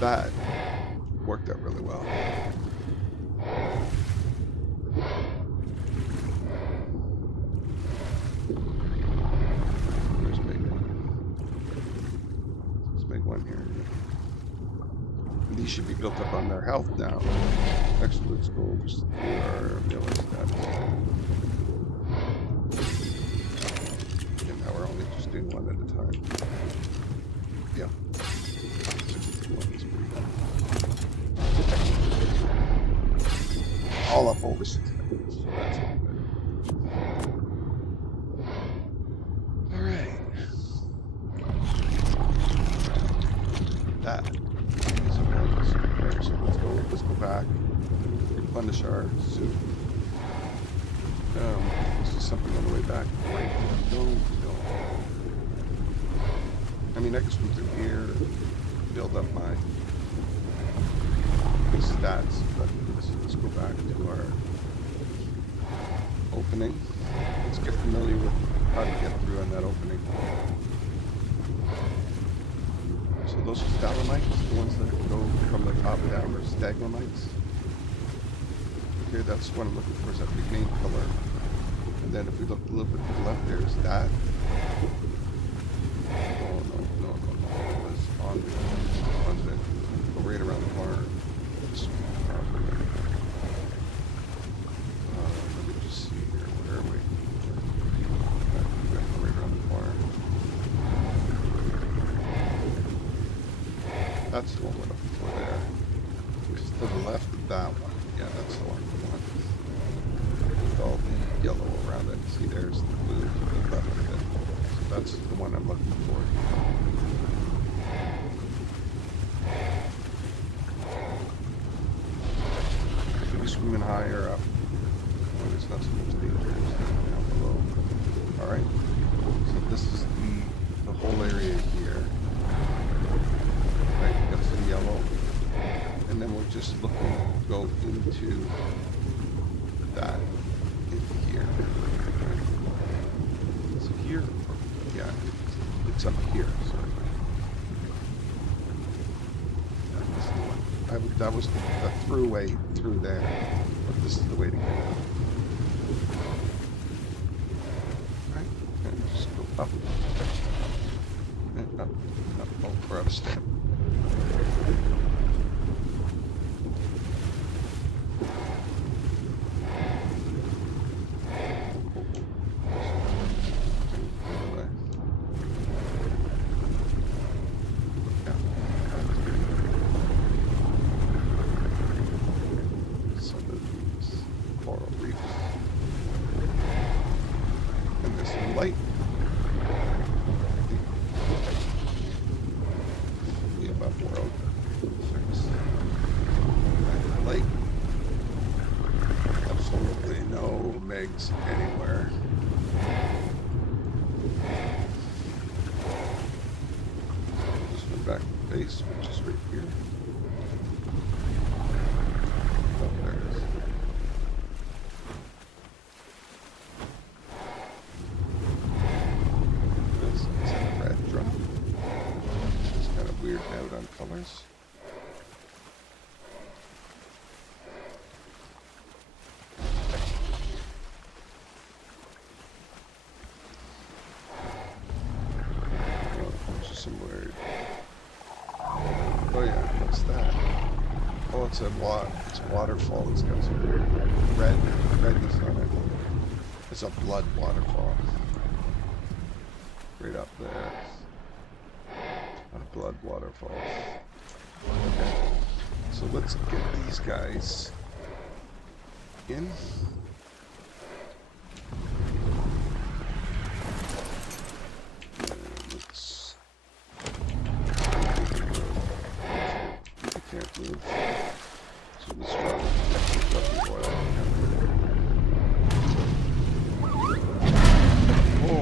That worked out really well. There's big. Let's make one here. These should be built up on their health now. Actually, let's go just do our melee stats. And now we're only just doing one at a time. Yeah. 61 is pretty good. All up over 6 minutes, so that's all good. Alright. That is a very so let's go back. Replenish our suit. Let's just something on the way back. Wait, no. I mean, I can swim through here, build up my stats, but let's go back to our opening. Let's get familiar with how to get through on that opening. So those are stalagmites, the ones that go from the top down, are staglamites. Okay, that's what I'm looking for, is that big main pillar. And then if we look a little bit to the left, there's that. Oh, no. It's on the, go right around the barn. Let me just see here, where are we? We got to go right around the barn. That's the one we're looking for there. Just to the left of that one. Yeah, that's the one we want. With all the yellow around it. See, there's the blue to the left of it. So that's the one I'm looking for. Should be swimming higher up. When there's not so much danger down below. Alright. So this is the whole area here. Right, we got some yellow. And then we're just looking to go into that, into here. Right. So here, yeah, it's up here. So that was the one. That was the throughway through there, but this is the way to get out. Right, and just go up, and up. Oh, we're upstairs. Anywhere. Just went back to base, which is right here. Oh, there it is. It's in a red drum. It's kind of weird out on colors. Oh yeah, what's that? Oh, it's a waterfall. It's got some weird redness on it. It's a blood waterfall. Right up there. A blood waterfall. Okay. So let's get these guys in. Can't move. So let's try to get oil. Oh.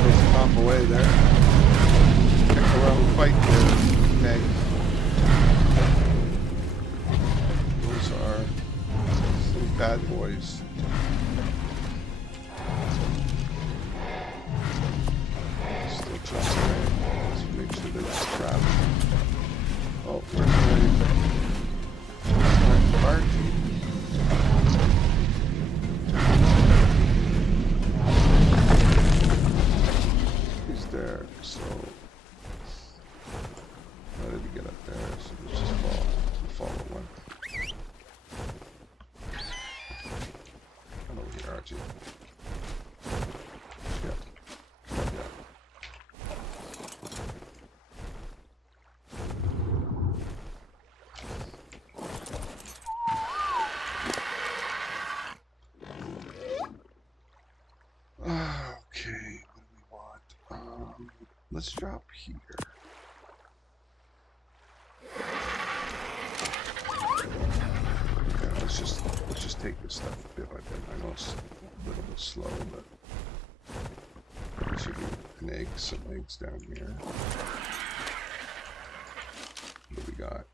There's a pop away there. Heck around and fight there, Meg. Those are some bad boys. Still trusting me. Let's make sure they're just trapped. Oh, where's my Archie? He's there, so how did he get up there? So let's just follow one. Come over here, Archie. Yeah. Come on, yeah. Okay, what do we want? let's drop here. Yeah, let's just take this stuff bit by bit. I know it's a little bit slow, but should be an egg, some eggs down here. What do we got?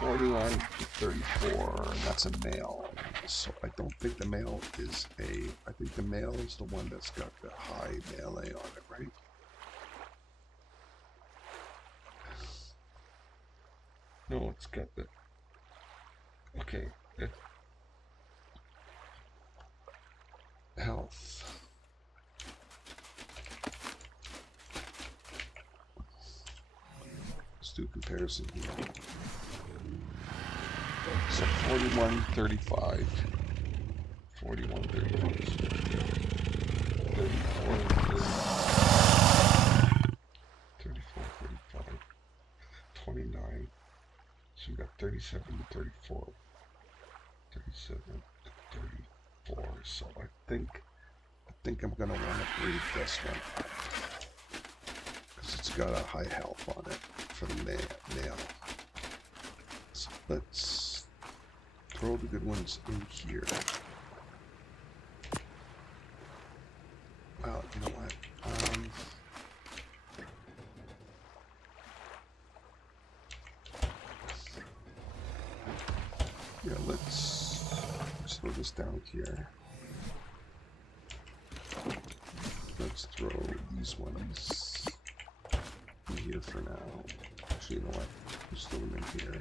41 to 34, and that's a male. So I don't think the male is I think the male is the one that's got the high melee on it, right? No, it's got the, okay, health. Let's do a comparison here. So 41, 35. 41, 35. 34, 35. 29. So we got 37 to 34. 37 to 34. So I think I'm gonna want to breed this one up because it's got a high health on it for the male. So let's throw the good ones in here. Well, you know what? Yeah, let's throw this down here. Let's throw these ones in here for now. Actually, you know what? Just throw them in here.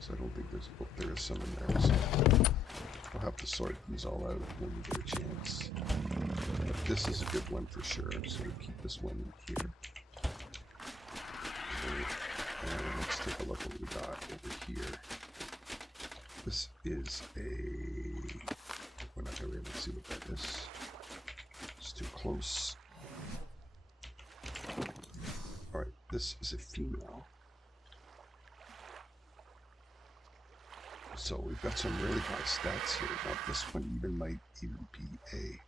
So I don't think there is some in there. So I'll have to sort these all out when we get a chance. But this is a good one for sure. So we'll keep this one in here. Okay. And let's take a look at what we got over here. This is we're not going to be able to see what that is. It's too close. Alright, this is a female. So we've got some really high stats here. Now this one might even be a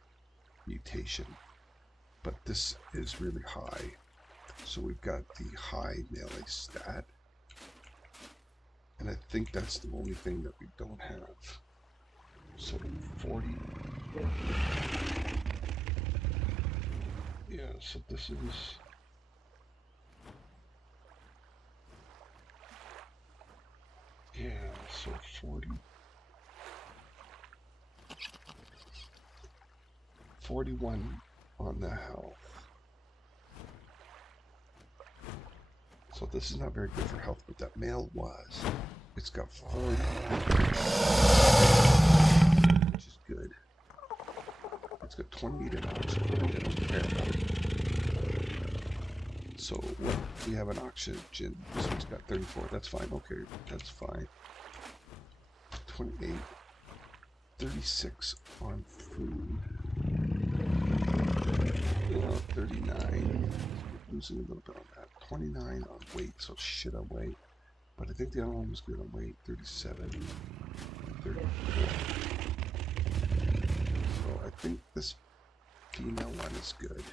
mutation. But this is really high. So we've got the high melee stat. And I think that's the only thing that we don't have. So 40. Yeah, so this is... Yeah, so 40. 41 on the health. So this is not very good for health, but that male was. It's got 40, which is good. It's got 28 in oxygen. I don't care about it. So what? We have an oxygen. This one's got 34. That's fine. Okay, that's fine. 28, 36 on food. 39. Losing a little bit on that. 29 on weight, so shit on weight. But I think the other one was good on weight. 37, 34. So I think this female one is good.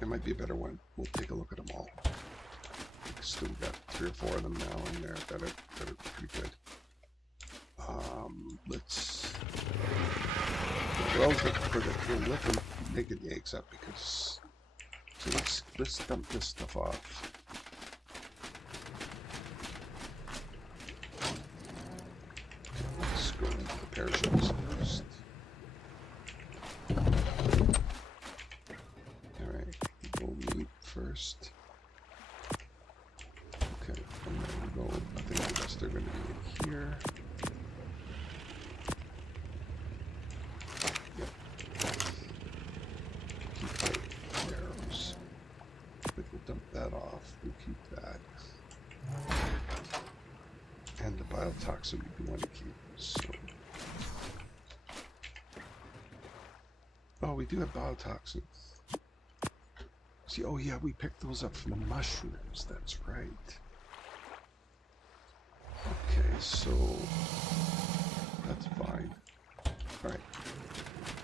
It might be a better one. We'll take a look at them all. Still got 3 or 4 of them now in there that are pretty good. Let's. We're always looking for the let them making the eggs up because. So let's dump this stuff off. Okay, let's go into the parachutes first. All right, we'll meat first. Okay, and then we'll go. I think the rest are going to be in here. We'll keep that. And the biotoxin we do want to keep. So. Oh, we do have biotoxin. See, oh yeah, we picked those up from the mushrooms. That's right. Okay, so that's fine. Alright,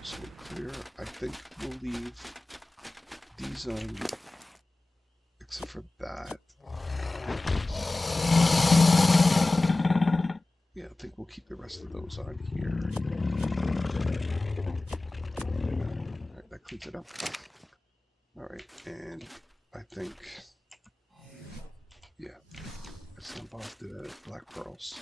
so we're clear. I think we'll leave these on, except for that. Yeah, I think we'll keep the rest of those on here. Alright, that cleans it up. Alright, and I think, yeah, let's dump off the black pearls,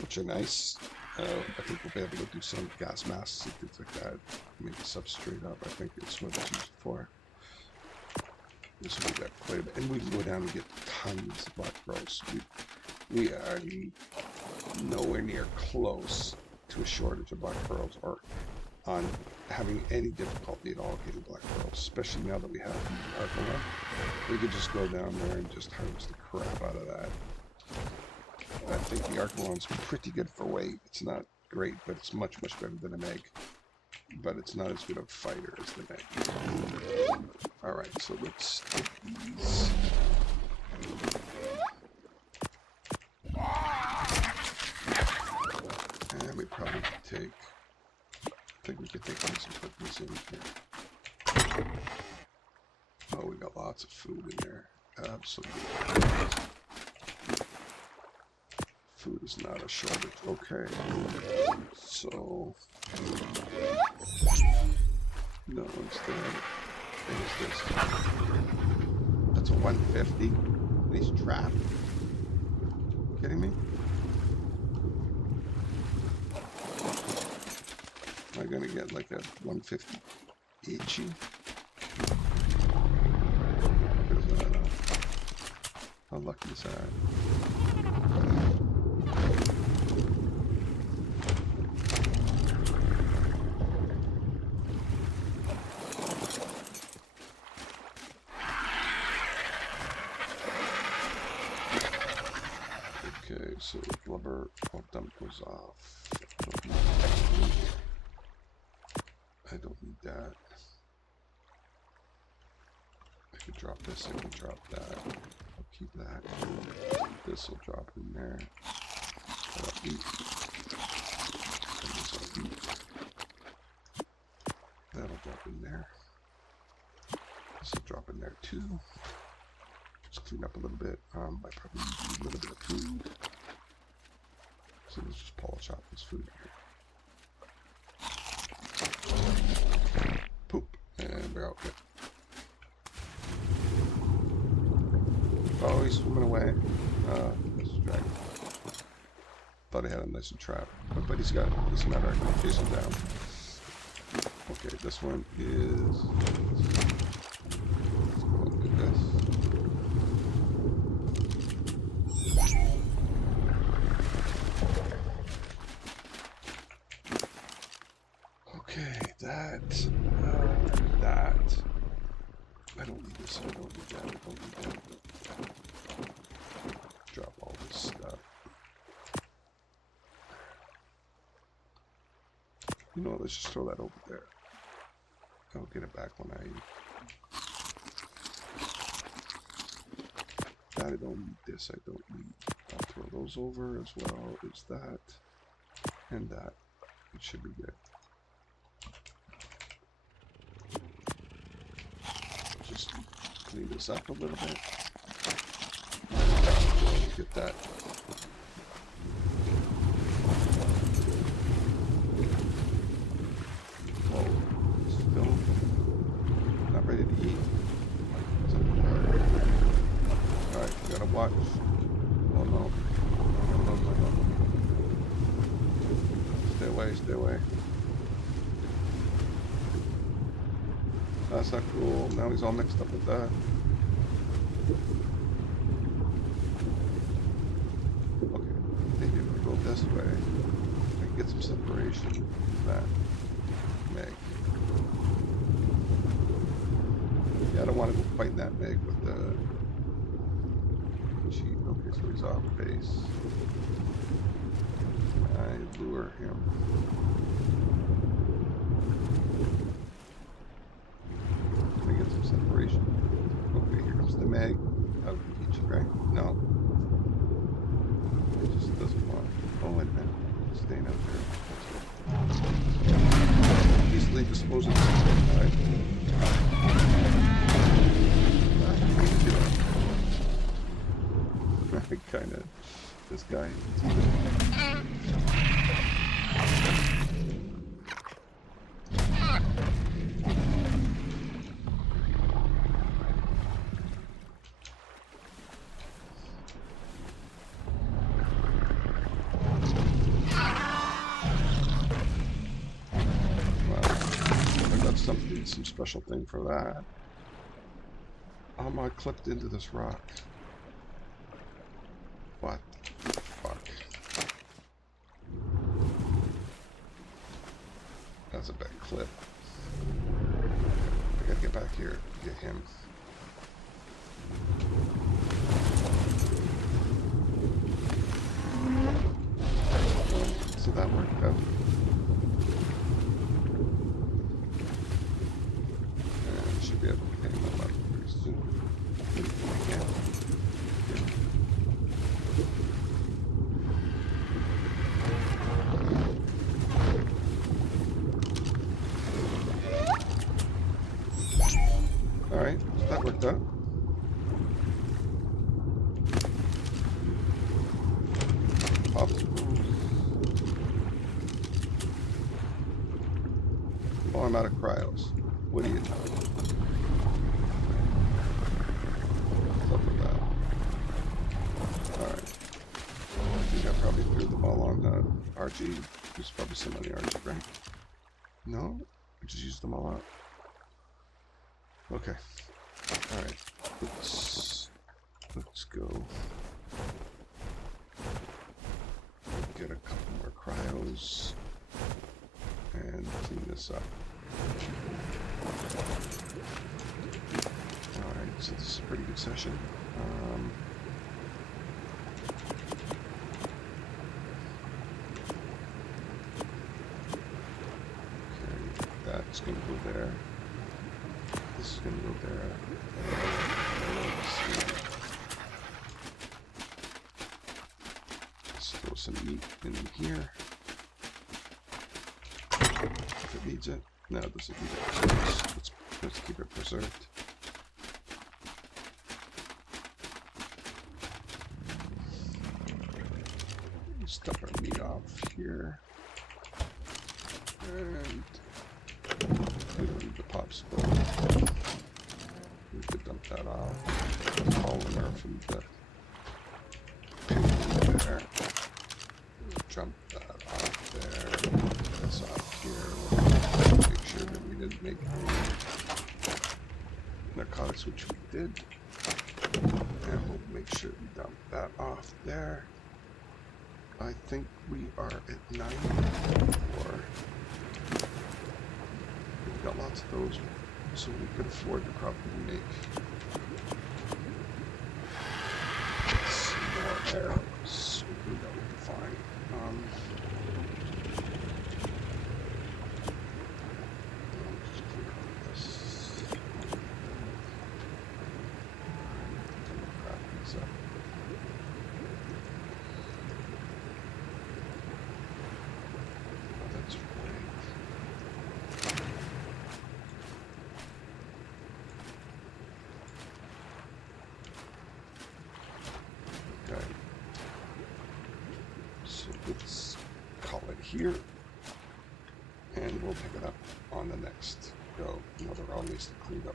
which are nice. I think we'll be able to do some gas masks and things like that. Make the substrate up. I think it's what it's used for. This will be that quite a bit. And we can go down and get tons of black pearls. We are nowhere near close to a shortage of black pearls or on having any difficulty at all getting black pearls, especially now that we have the Arcana. We could just go down there and just harvest the crap out of that. I think the Arcana's pretty good for weight. It's not great, but it's much, much better than a Meg. But it's not as good a fighter as the Meg. Alright, so let's take these. And we probably could take, I think we could take these and put these in here. Oh, we got lots of food in there. Absolutely. Food is not a shortage. Okay. So, no, instead, there's this. That's a 150. And he's trapped. Kidding me? Am I gonna get like a 150 eachy? How lucky is that? Okay, so blubber all dump goes off. I don't need that. I can drop this, I can drop that. I'll keep that. This will drop in there. That'll eat. And this will eat. That'll drop in there. This will drop in there too. Just clean up a little bit. I probably need a little bit of food. So let's just polish off this food here. Poop. And we're out good. Oh, he's swimming away. This is dragon. Thought I had him nice and trapped. But he's got it. Doesn't matter. I can chase him down. Okay, this one is. Let's go and do this. Okay, that. I don't need this. I don't need that. I don't need that. Drop all this stuff. You know what? Let's just throw that over there. I'll get it back when I don't need this. I don't need. I'll throw those over as well as that and that. It should be good. Just clean this up a little bit. Get that. Whoa, still not ready to eat. Alright, we gotta watch. Oh no. No. Stay away, stay away. That's not cool. Now he's all mixed up with that. Okay, maybe if we go this way, I can get some separation from that Meg. Yeah, I don't want to go fighting that Meg with the cheat. Okay, so he's off base. I lure him. Separation. Okay, here comes the Meg. Out of the right? No. It just doesn't want. Oh, wait a minute. staying out there. Easily disposable. Alright. Kinda. This guy. Some special thing for that. I clipped into this rock. What the fuck? That's a bad clip. I gotta get back here, get him. So that worked out. Should be able to pay him up pretty soon. Yeah. Alright, that worked out. Obstacles. Oh, I'm out of cryos. What do you know? RG. There's probably some on the RG, right? No? I just used them all out. Okay. Alright. Let's go. Get a couple more cryos. And clean this up. Alright, so this is a pretty good session. That's going to go there. This is going to go there. Let's throw some meat in here. If it needs it. No, it doesn't need it. Let's keep it preserved. Stuff our meat off here. And we don't need the popsicle. We could dump that off. Polymer from the pin there. Jump that off there. Put this off here. Make sure that we didn't make any narcotics, which we did. And we'll make sure we dump that off there. I think we are at 94. We've got lots of those, so we could afford to probably make some more arrows. We know we'll be fine. Just clear out this. Wrap these up. That's right. Okay. So let's call it here. And we'll pick it up on the next go. Now they're all nicely cleaned up.